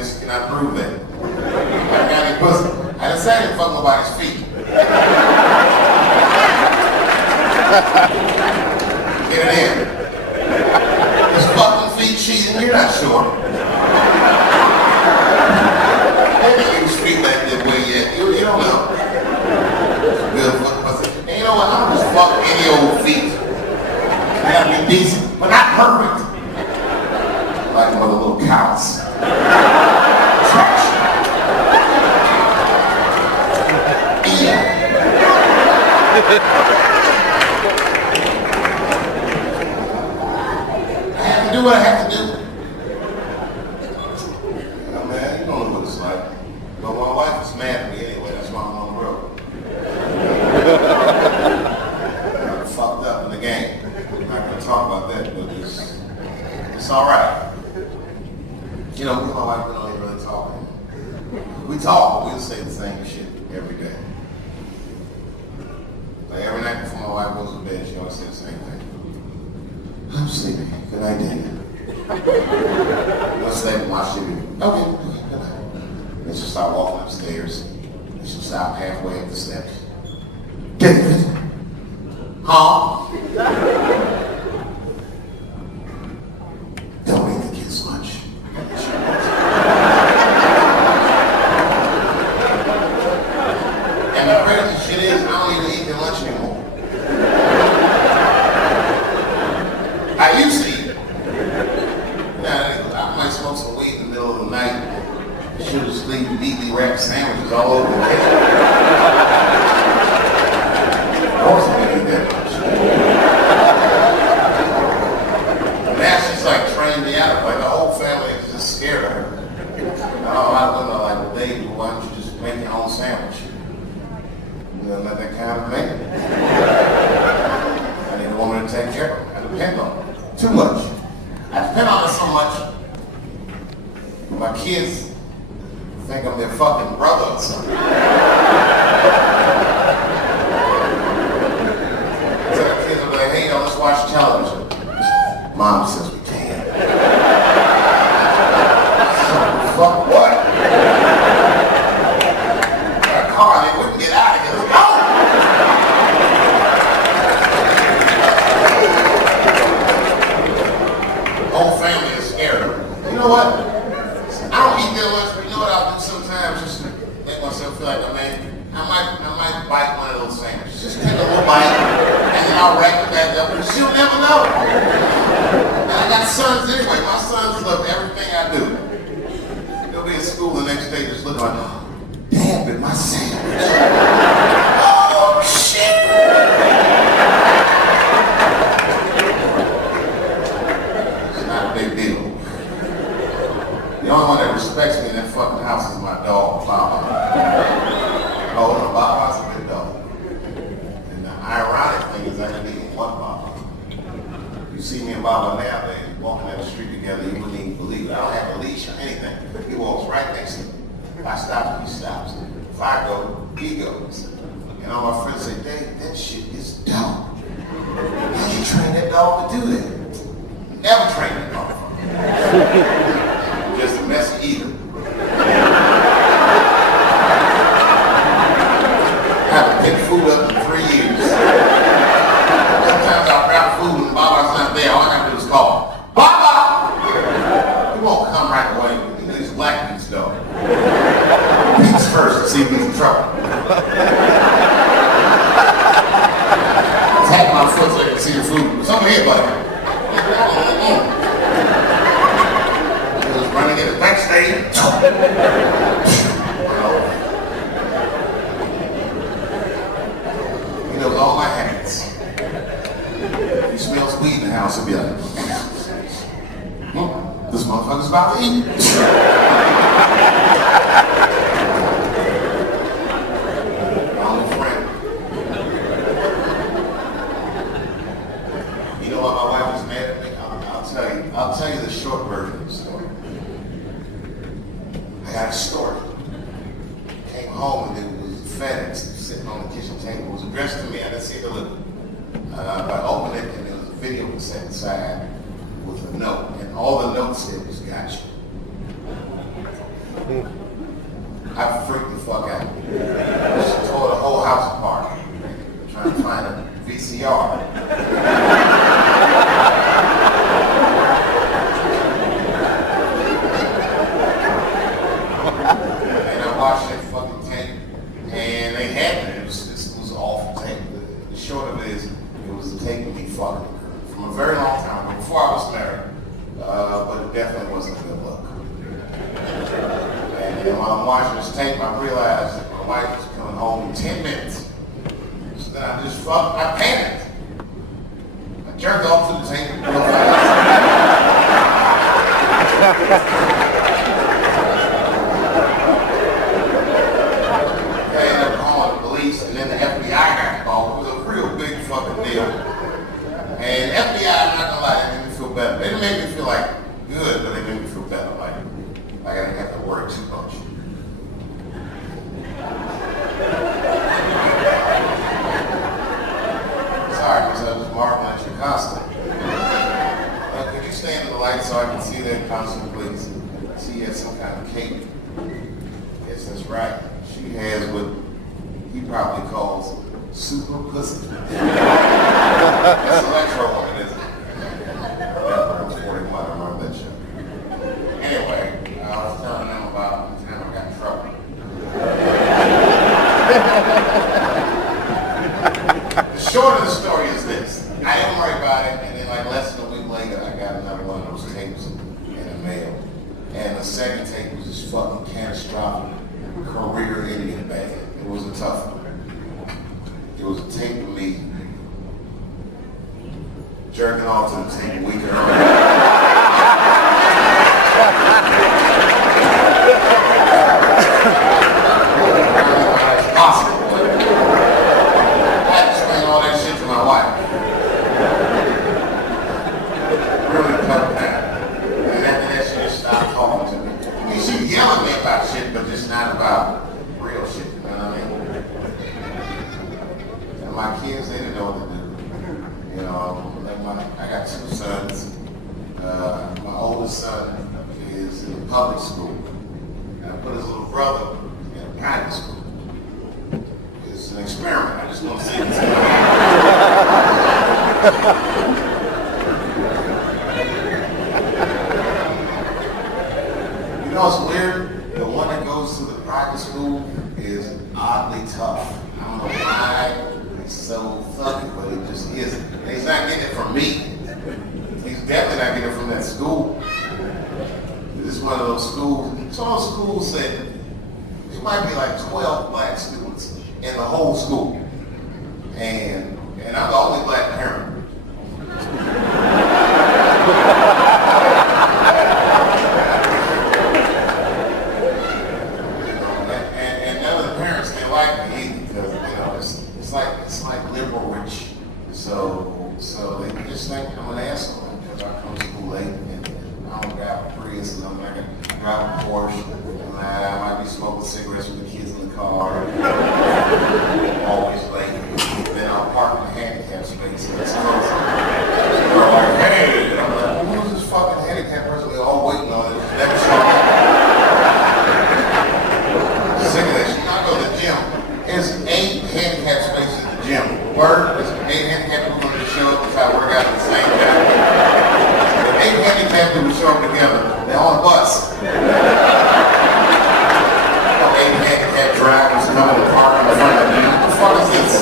Can I prove that? I got any pussy. I didn't say I didn't fuck nobody's feet. Get it in. Is fucking feet cheating? You're not sure. Maybe you speak like that way yet. You don't know. Good fucking pussy. And you know what? I'm just fuck any old feet. I gotta be decent, but not perfect. Like one of the little cows. Trash. Yeah. I have to do what I have to do. Oh, man, you don't know what it's like. But my wife is mad at me anyway. That's why I'm on the road. I'm fucked up in the game. I'm not going to talk about that, but it's all right. You know, me and my wife, we don't even really talk. We talk, but we'll say the same shit every day. Like every night before my wife goes to bed, she always says the same thing. I'm sleepy. Good night, Daniel. Let's stay and watch TV. Okay, good night. Then she'll start walking upstairs. And she'll stop halfway up the steps. David? Huh? Don't eat the kids' lunch. And the crazy shit is, I don't even eat their lunch anymore. I used to eat it. Now, I might smoke some weed in the middle of the night. She'll just leave neatly wrapped sandwiches all over the kitchen. Of course I didn't eat that much. Now she's like trained me out. Like the whole family is just scared of her. Oh, I don't know, like, well, Dave, why don't you just make your own sandwich? You know, not that kind of man. I need a woman to take care of her. I depend on her. Too much. I depend on her so much. My kids think I'm their fucking brother or something. So the kids will be like, hey, yo, let's watch television. Mom says we can't. Fuck what? Got a car, they wouldn't get out of here. Let's go! Whole family is scared of her. You know what? I don't eat that much, but you know what I'll do sometimes just to make myself feel like a man? I might bite one of those sandwiches. Just take a little bite, and then I'll wrap it back up, but she'll never know. And I got sons anyway. My sons love everything I do. They'll be at school the next day just looking like, oh, Dad, but my sandwich. Oh, shit. It's not a big deal. The only one that respects me in that fucking house is my dog, Baba. Oh, no, Baba's a good dog. And the ironic thing is I can even one Baba. You see me and Baba nowadays walking down the street together, you wouldn't even believe it. I don't have a leash or anything. He walks right next to me. If I stop, he stops. If I go, he goes. And all my friends say, Dave, that shit is dumb. How you train that dog to do that? Never train that dog. Just a messy eater. I haven't picked food up in 3 years. Sometimes I'll grab food and Baba's not there. All I gotta do is call, Baba! He won't come right away. He's black beats though. Beats first to see if he's in trouble. Tap my foot so I can see the food. It's over here, buddy. He was running in the backstage. He knows all my habits. If he smells weed in the house, he'll be like, this motherfucker's about to eat. My only friend. You know why my wife was mad at me? I'll tell you the short version of the story. I got a story. Came home and it was FedEx sitting on the kitchen table. It was addressed to me. I didn't see it delivered. I opened it and there was a video set inside with a note. And all the note said was, got you. I freaked the fuck out. She tore the whole house apart. Trying to find a VCR. Watched that fucking tape, and they had it. It was awful tape. The short of it is, it was the tape of me fucking from a very long time ago, before I was married, but it definitely wasn't a good look. And while I'm watching this tape, I realized that my wife was coming home in 10 minutes. So then I just I panicked. I jerked off to the tape real fast. And then the FBI got involved. It was a real big fucking deal. And FBI, I'm not gonna lie, they made me feel better. They didn't make me feel like good, but they made me feel better. Like I didn't have to worry too much. Sorry, because I was marveling at your costume. Could you stand in the light so I can see that costume, please? She has some kind of cape. Yes, that's right. She has what he probably calls super pussy. That's Electro woman, isn't it? Yeah, I was 41, I remember that shit. Anyway, I was telling them about the time I got in trouble. The short of the story is this. I didn't worry about it, and then like less than a week later, I got another one of those tapes in the mail. And the second tape was this fucking catastrophic, career-ending bad. It was a tough one. It was a tape of me jerking off to the tape a week earlier. It's possible. I had to explain all that shit to my wife. Really tough time. And after that, she just stopped talking to me. I mean, she would yell at me about shit, but just not about real shit. You know what I mean? And my kids, they didn't know what to do. You know, like I got two sons. My oldest son is in public school. And I put his little brother in private school. It's an experiment. I just want to see it. You know what's weird? The one that goes to the private school is oddly tough. I don't know why it's so thuggy, but it just is. from me. He's definitely not getting it from that school. This is one of those schools. Some schools that there might be like 12 black students in the whole school. And I'm the only black parent. and none of the parents they like me either because it's like liberal rich. So they just think I'm an asshole because I come to school late and I don't drive a Prius and I'm not gonna drive a Porsche. I might be smoking cigarettes with the kids in the car. Always late. Then I'll park in the handicap space and it's close. They're like, hey! And I'm like, who's this fucking handicap person? They're all waiting on it. Next song. Sick of that shit. I go to the gym. There's 8 handicap spaces at the gym. Word, there's 8 handicap people going to show up and try to work out at the same time. The 8 handicap people show up together. They're on a bus. 8 handicap drivers coming to park in front of me. What the fuck is this?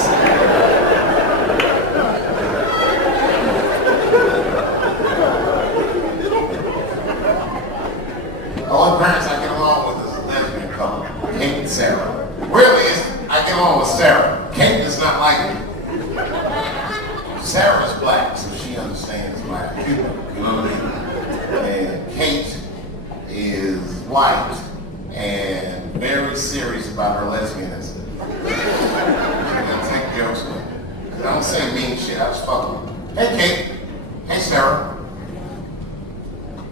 The only parents I get along with is a lesbian couple, Kate and Sarah. Really, I get along with Sarah. Kate does not like me. Sarah's black, so she understands black. You know what I mean? And Kate is white and very serious about her lesbianism. I don't take jokes with her. I don't say mean shit, I just fuck with her. Hey Kate. Hey Sarah.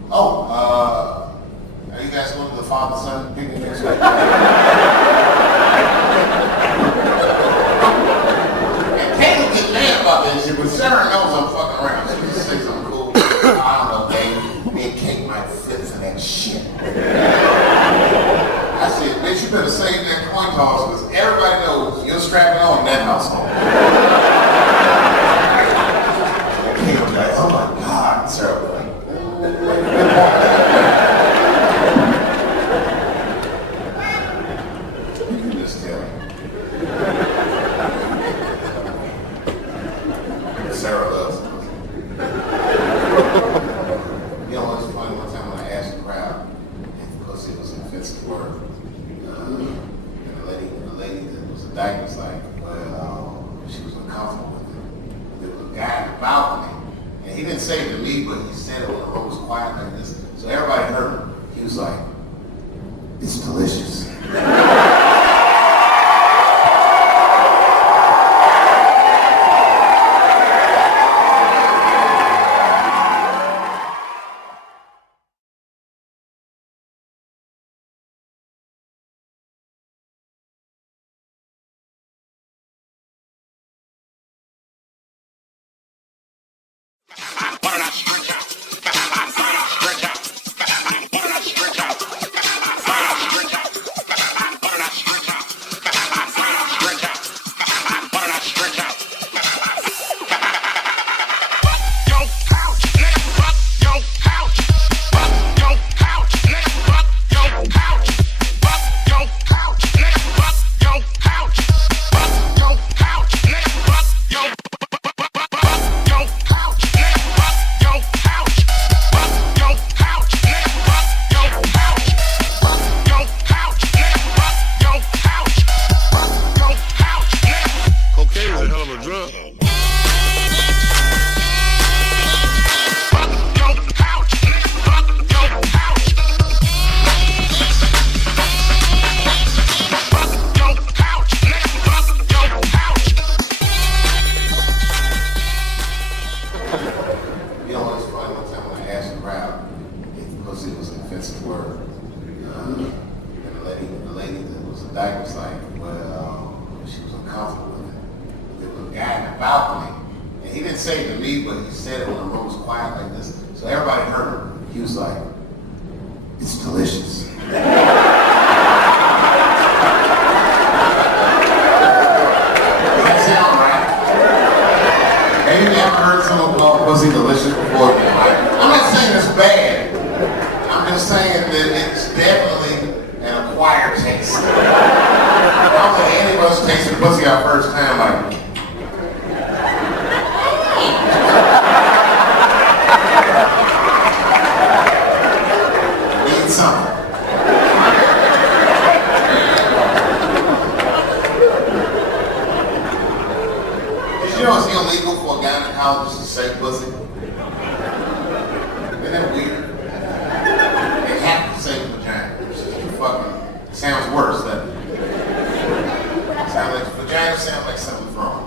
Oh, are you guys going to the father-son picnic next week? And Kate will get mad about that shit, but Sarah knows I'm fucking around. She just say something cool. I don't know, babe. Me and Kate might fit for that shit. I said, bitch, you better save that coin toss because everybody knows you're strapping on in that household. Kate will be like, oh my God, Sarah will be like, you can just tell me. Sarah loves it. You know, it's funny one time when I asked the crowd if pussy was an offensive word. And the lady that was a dyke was like, well, she was uncomfortable with it. There was a guy in the balcony, and he didn't say it to me, but he said it when the room was quiet like this. So everybody heard him. He was like, it's delicious. balcony. And he didn't say it to me, but he said it when the room was quiet like this. So everybody heard him. He was like, it's delicious. That sound right? Have you ever heard someone call pussy delicious before? I'm not saying it's bad. I'm just saying that it's definitely an acquired taste. I don't think any of us tasted pussy our first time like illegal for a gynecologist to say pussy? Isn't that weird? They have to say vagina. It's just fucking sounds worse, doesn't it? Sounds like vagina sounds like something's wrong.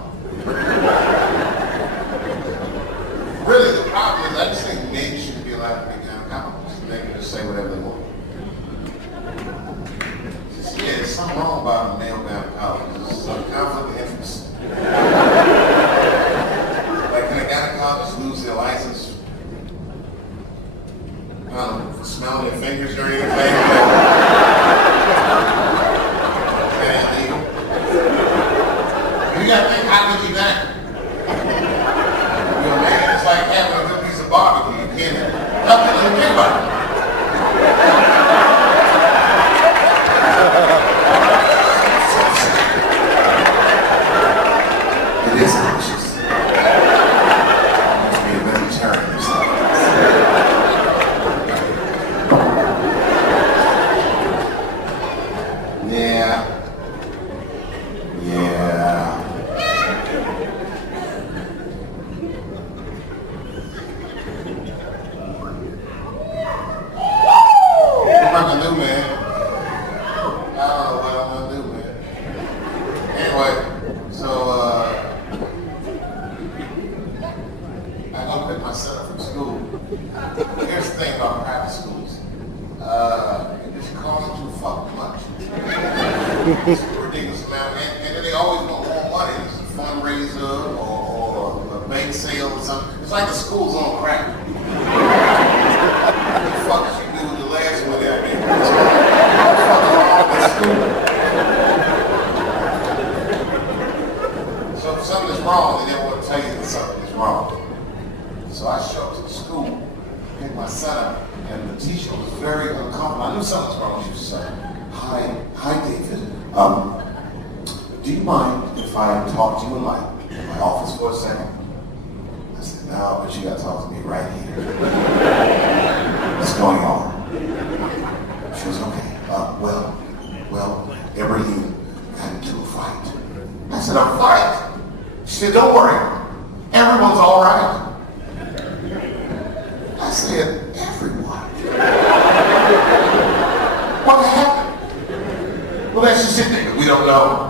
Really, the problem is I just think men should be allowed to be gynecologists. They can just say whatever they want. Yeah, there's something wrong about a male gynecologist. There's some conflict of interest. Like, can a gynecologist lose their license? I don't know, for smelling their fingers or anything? That ain't legal. You gotta think, how could you not? You're a man, it's like having a good piece of barbecue. You can't help it, think about it. It is delicious. Must be a vegetarian or something. Yeah. What am I gonna do, man? I don't know what I'm gonna do, man. Anyway, so I go pick my son up from school. Here's the thing about private schools. It just costs too fucking much. It's a ridiculous amount, and then they always want more money. It's a fundraiser or a bake sale or something. It's like the school's on crack. What the fuck did you do with the last one there? What the fuck is wrong with school? So if something is wrong, they don't want to tell you that something is wrong. So I show up to the school, pick my son up, and the teacher was very uncomfortable. I knew something was wrong. She was saying, Hi, David. Do you mind if I talk to you in my office for a second? I said, no, but you gotta talk to me right here. What's going on? She was okay. Well, Ibrahim got into a fight. I said, a fight? She said, don't worry. Everyone's all right. I said, everyone? What happened? Well, that's just it, nigga. We don't know.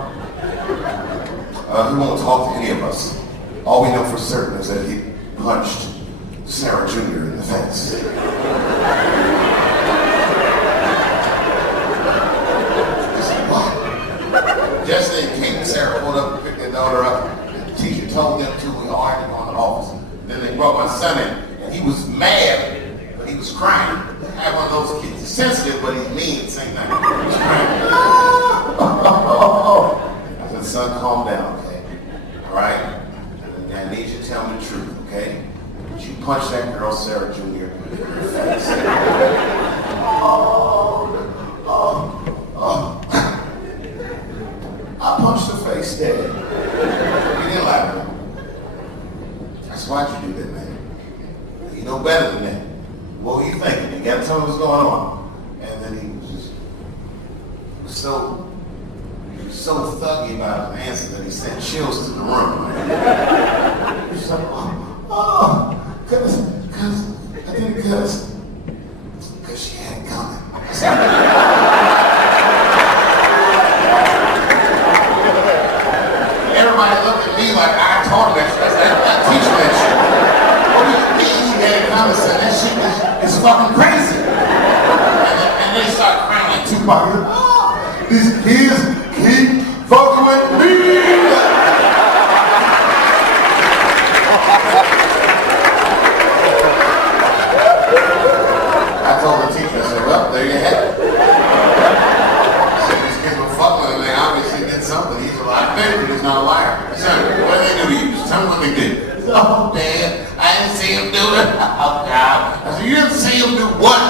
He won't talk to any of us. All we know for certain is that he punched Sarah Jr. in the face. I said, what? Just then, Kate and Sarah pulled up and picked their daughter up. And the teacher told them to, we all had to go in the office. Then they brought my son in, and he was mad, but he was crying. I had one of those kids. He's sensitive, but he's mean at the same time. He was crying. I said, son, calm down, okay? All right? And I need you to tell me the truth, okay? Did you punch that girl, Sarah Jr., in the face? I punched her face, Dad. You didn't like her. That's why'd you do that, man? You know better than that. What were you thinking? You gotta tell me what's going on. And then he was so thuggy about his answer that he sent chills to the room. He was like, cause she had it coming. Everybody looked at me like I taught him that shit. I said, I teach him that shit. What do you mean she had it coming? Son? That shit is fucking crazy. And they start crying like Tupac. These kids keep fucking with me. I told the teacher, I said, well, there you have it. I said, these kids were fucking with him. They obviously did something. He's a liar. He's not a liar. I said, what did they do to you? Just tell me what they did. He said, oh, Dad, I didn't see him do it. Oh, God. I said, you didn't see him do what?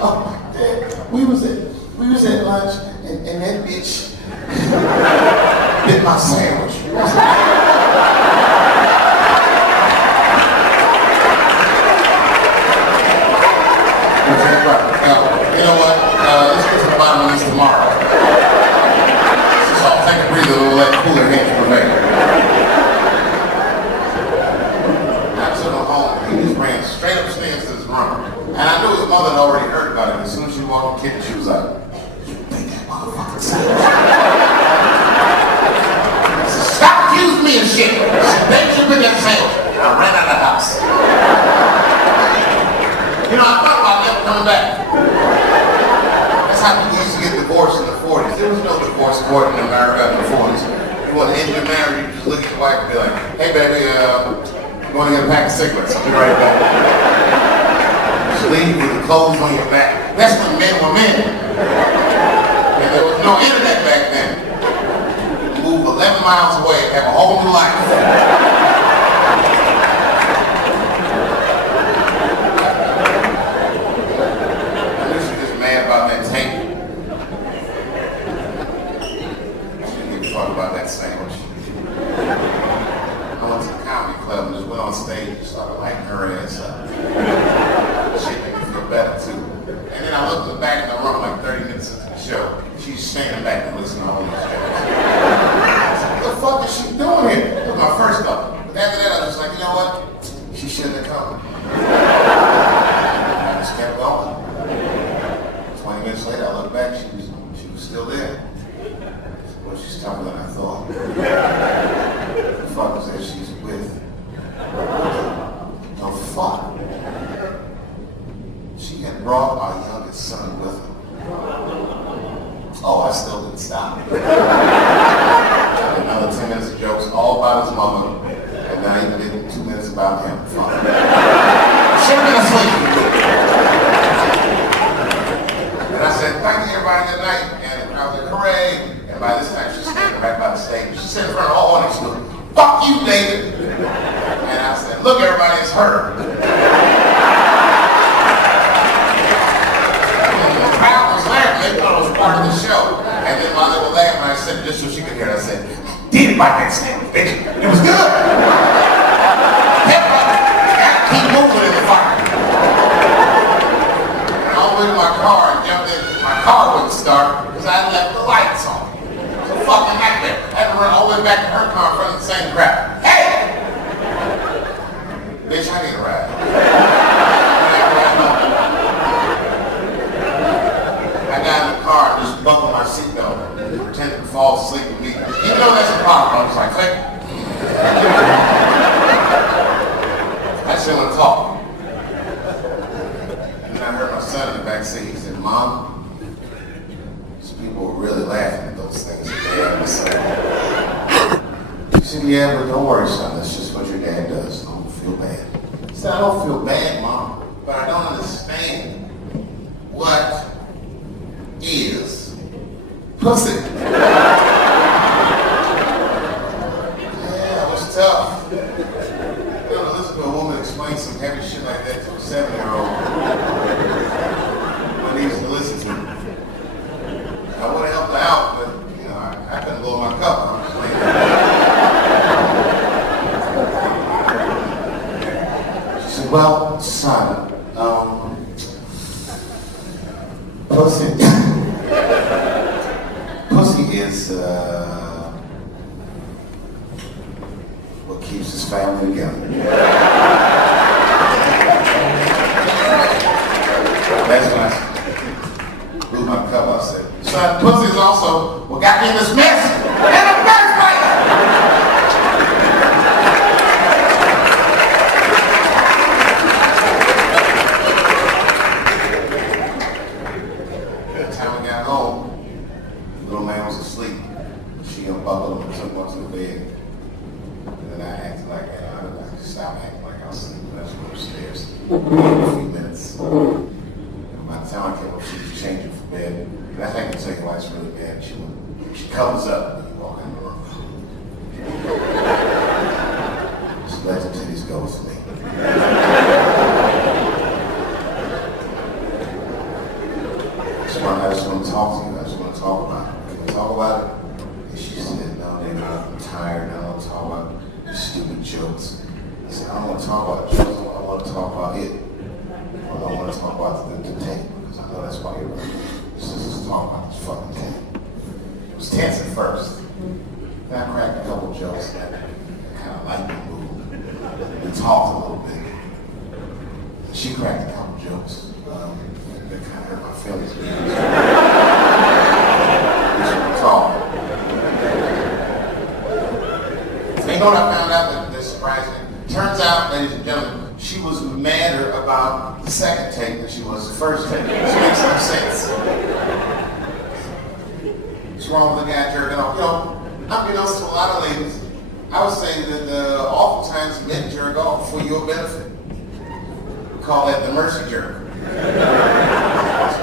Oh, Dad, we was at lunch, and that bitch bit my sandwich. You know what? Let's get to the bottom of this tomorrow. So I'll take a breather and let cooler heads prevail. And I knew his mother had already heard about it. As soon as she walked in the kitchen, she was like, "You think that motherfucking sandwich?" I said, "Stop accusing me of shit." She said, "Baby, you been that sandwich." And I ran out of the house. You know, I thought about never coming back. That's how people used to get divorced in the 40s. There was no divorce court in America in the 40s. You want to end your marriage, you just look at your wife and be like, "Hey baby, I'm going to get a pack of cigarettes. I'll be right back." You leave with the clothes on your back. That's when men were men. And there was no internet back then. You move 11 miles away and have a whole new life. About that sandwich. I went to the comedy club and just went on stage and started lighting her ass up. She made me feel better too. And then I looked at the back of the room like 30 minutes into the show. She's standing back and listening to all these jokes. I said, "What the fuck is she doing here?" That was my first thought. But after that I was just like, you know what? She shouldn't have come. I just kept going. 20 minutes later I looked back, she was still there. Well, she's tougher than I thought. The fuck is that she's with? The fuck? She had brought our youngest son with her. Oh, I still didn't stop. Another 10 minutes of jokes, all about his mother, and now even did 2 minutes about him. Fuck. Should have been asleep. And I said, "Thank you everybody that night," and I was like, "Hooray." By this time, she's standing right by the stage. She said in front of all audience, she goes, "Fuck you, David." And I said, "Look, everybody, it's her." And the crowd was laughing. They thought it was part of the show. And then while they were laughing, I said, just so she could hear it, I said, "I did it by that sandwich, bitch. It was good." Gotta keep moving in the fire. And I went to my car and jumped in. My car wouldn't start because I left the lights on. Fucking nightmare. I had to run all the way back to her car in front of the same crowd. "Hey! Bitch, I need a ride." I got in the car and just buckled my seatbelt and pretended to fall asleep with me. Even though that's a problem, I was like, "Click." I just didn't want to talk. And then I heard my son in the back seat. He said, "Mom, people were really laughing at those things that they had to say." She said, "Yeah, but don't worry, son. That's just what your dad does. Don't feel bad." I said, "I don't feel bad, Mom, but I don't understand what is pussy." Yeah, it was tough. You know, listen to a woman explain some heavy shit like that to a 7-year-old. I needed to listen to it. I would have helped her out, but you know, I couldn't blow my cup. I'm just laying there. She said, "Well, son, pussy is what keeps his family together." That's when I blew my cup. I said, "Son, pussy is also what got me in this mess in the first place." By the time we got home, the little man was asleep. She unbuckled him and took him up to the bed. And then I acted like, I just stopped acting like I was sleeping. I just went upstairs for a few minutes. By the time I came up, she was changing for bed. And I think I can tell you why it's really bad. She covers up when you walk in the room. Just let the titties go for me. I just want to talk to you. I just want to talk about it. Can we talk about it? And she said, "No, David, I'm tired. I don't want to talk about these stupid jokes." I said, "I don't want to talk about jokes. I want to talk about it. I don't want to talk about the tape, because I know that's why you're running. Just talk about this fucking tape." It was tense at first. Then I cracked a couple jokes that kind of lightened the mood. We talked a little bit. She cracked a couple jokes. jokes. They kind of hurt my feelings. Tall. So you know what I found out that's surprising? Turns out, ladies and gentlemen, she was madder about the second take than she was the first take. Which makes no sense. What's wrong with the guy jerking off? Unbeknownst to a lot of ladies, I would say that oftentimes men jerk off for your benefit. We call that the mercy jerk. So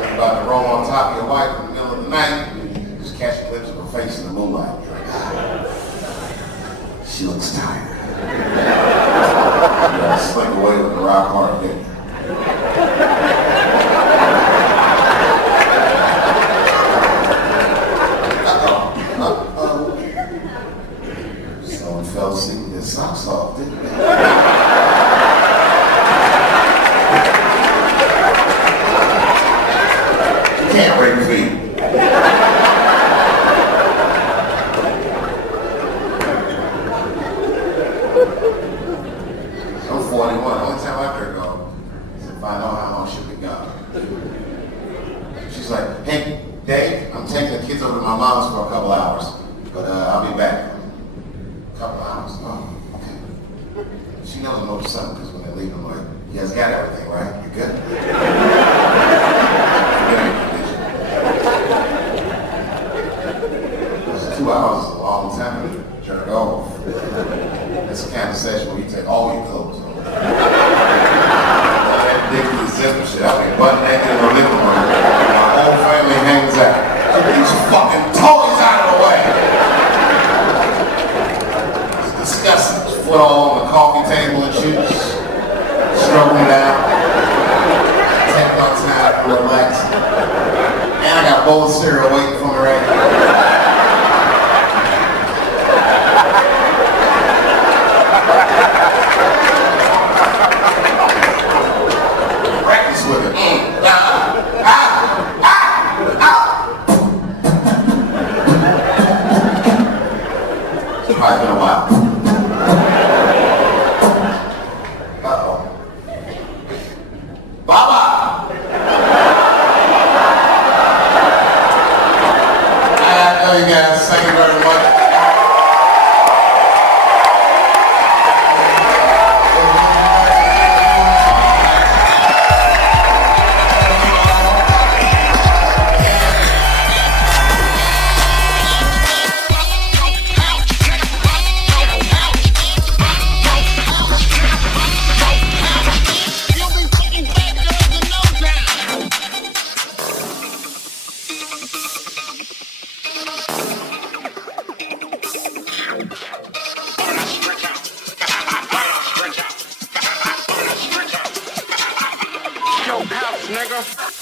you're about to roll on top of your wife in the middle of the night, and just catch a glimpse of her face in the moonlight. You're like, she looks tired. You gotta slink away with the rock hard dick. Someone fell asleep with their socks off, didn't they? You can't rape feet. I'm 41. The only time I jerk off is if I know how long she'll be gone. She's like, hey, Dave, I'm taking the kids over to my mom's for a couple hours, but I'll be back. A couple hours. Oh, okay. She knows I'm over something because when they leave, I'm like, you guys got everything, right? You good? Because 2 hours is a long time to jerk off. It's the kind of session where you take all your clothes off. That ridiculous zipper shit. I'll be butt naked in the living room. My whole family hangs out. Get these fucking toys out of the way. It's disgusting. Just foot all on the coffee table and shit. Stroking it out. Take my time to relax. And I got a bowl of cereal waiting for me right here. Practice with it. It's probably been a while. Uh-oh. Baba! I know you guys. Thank you very much. Yo, house, nigga.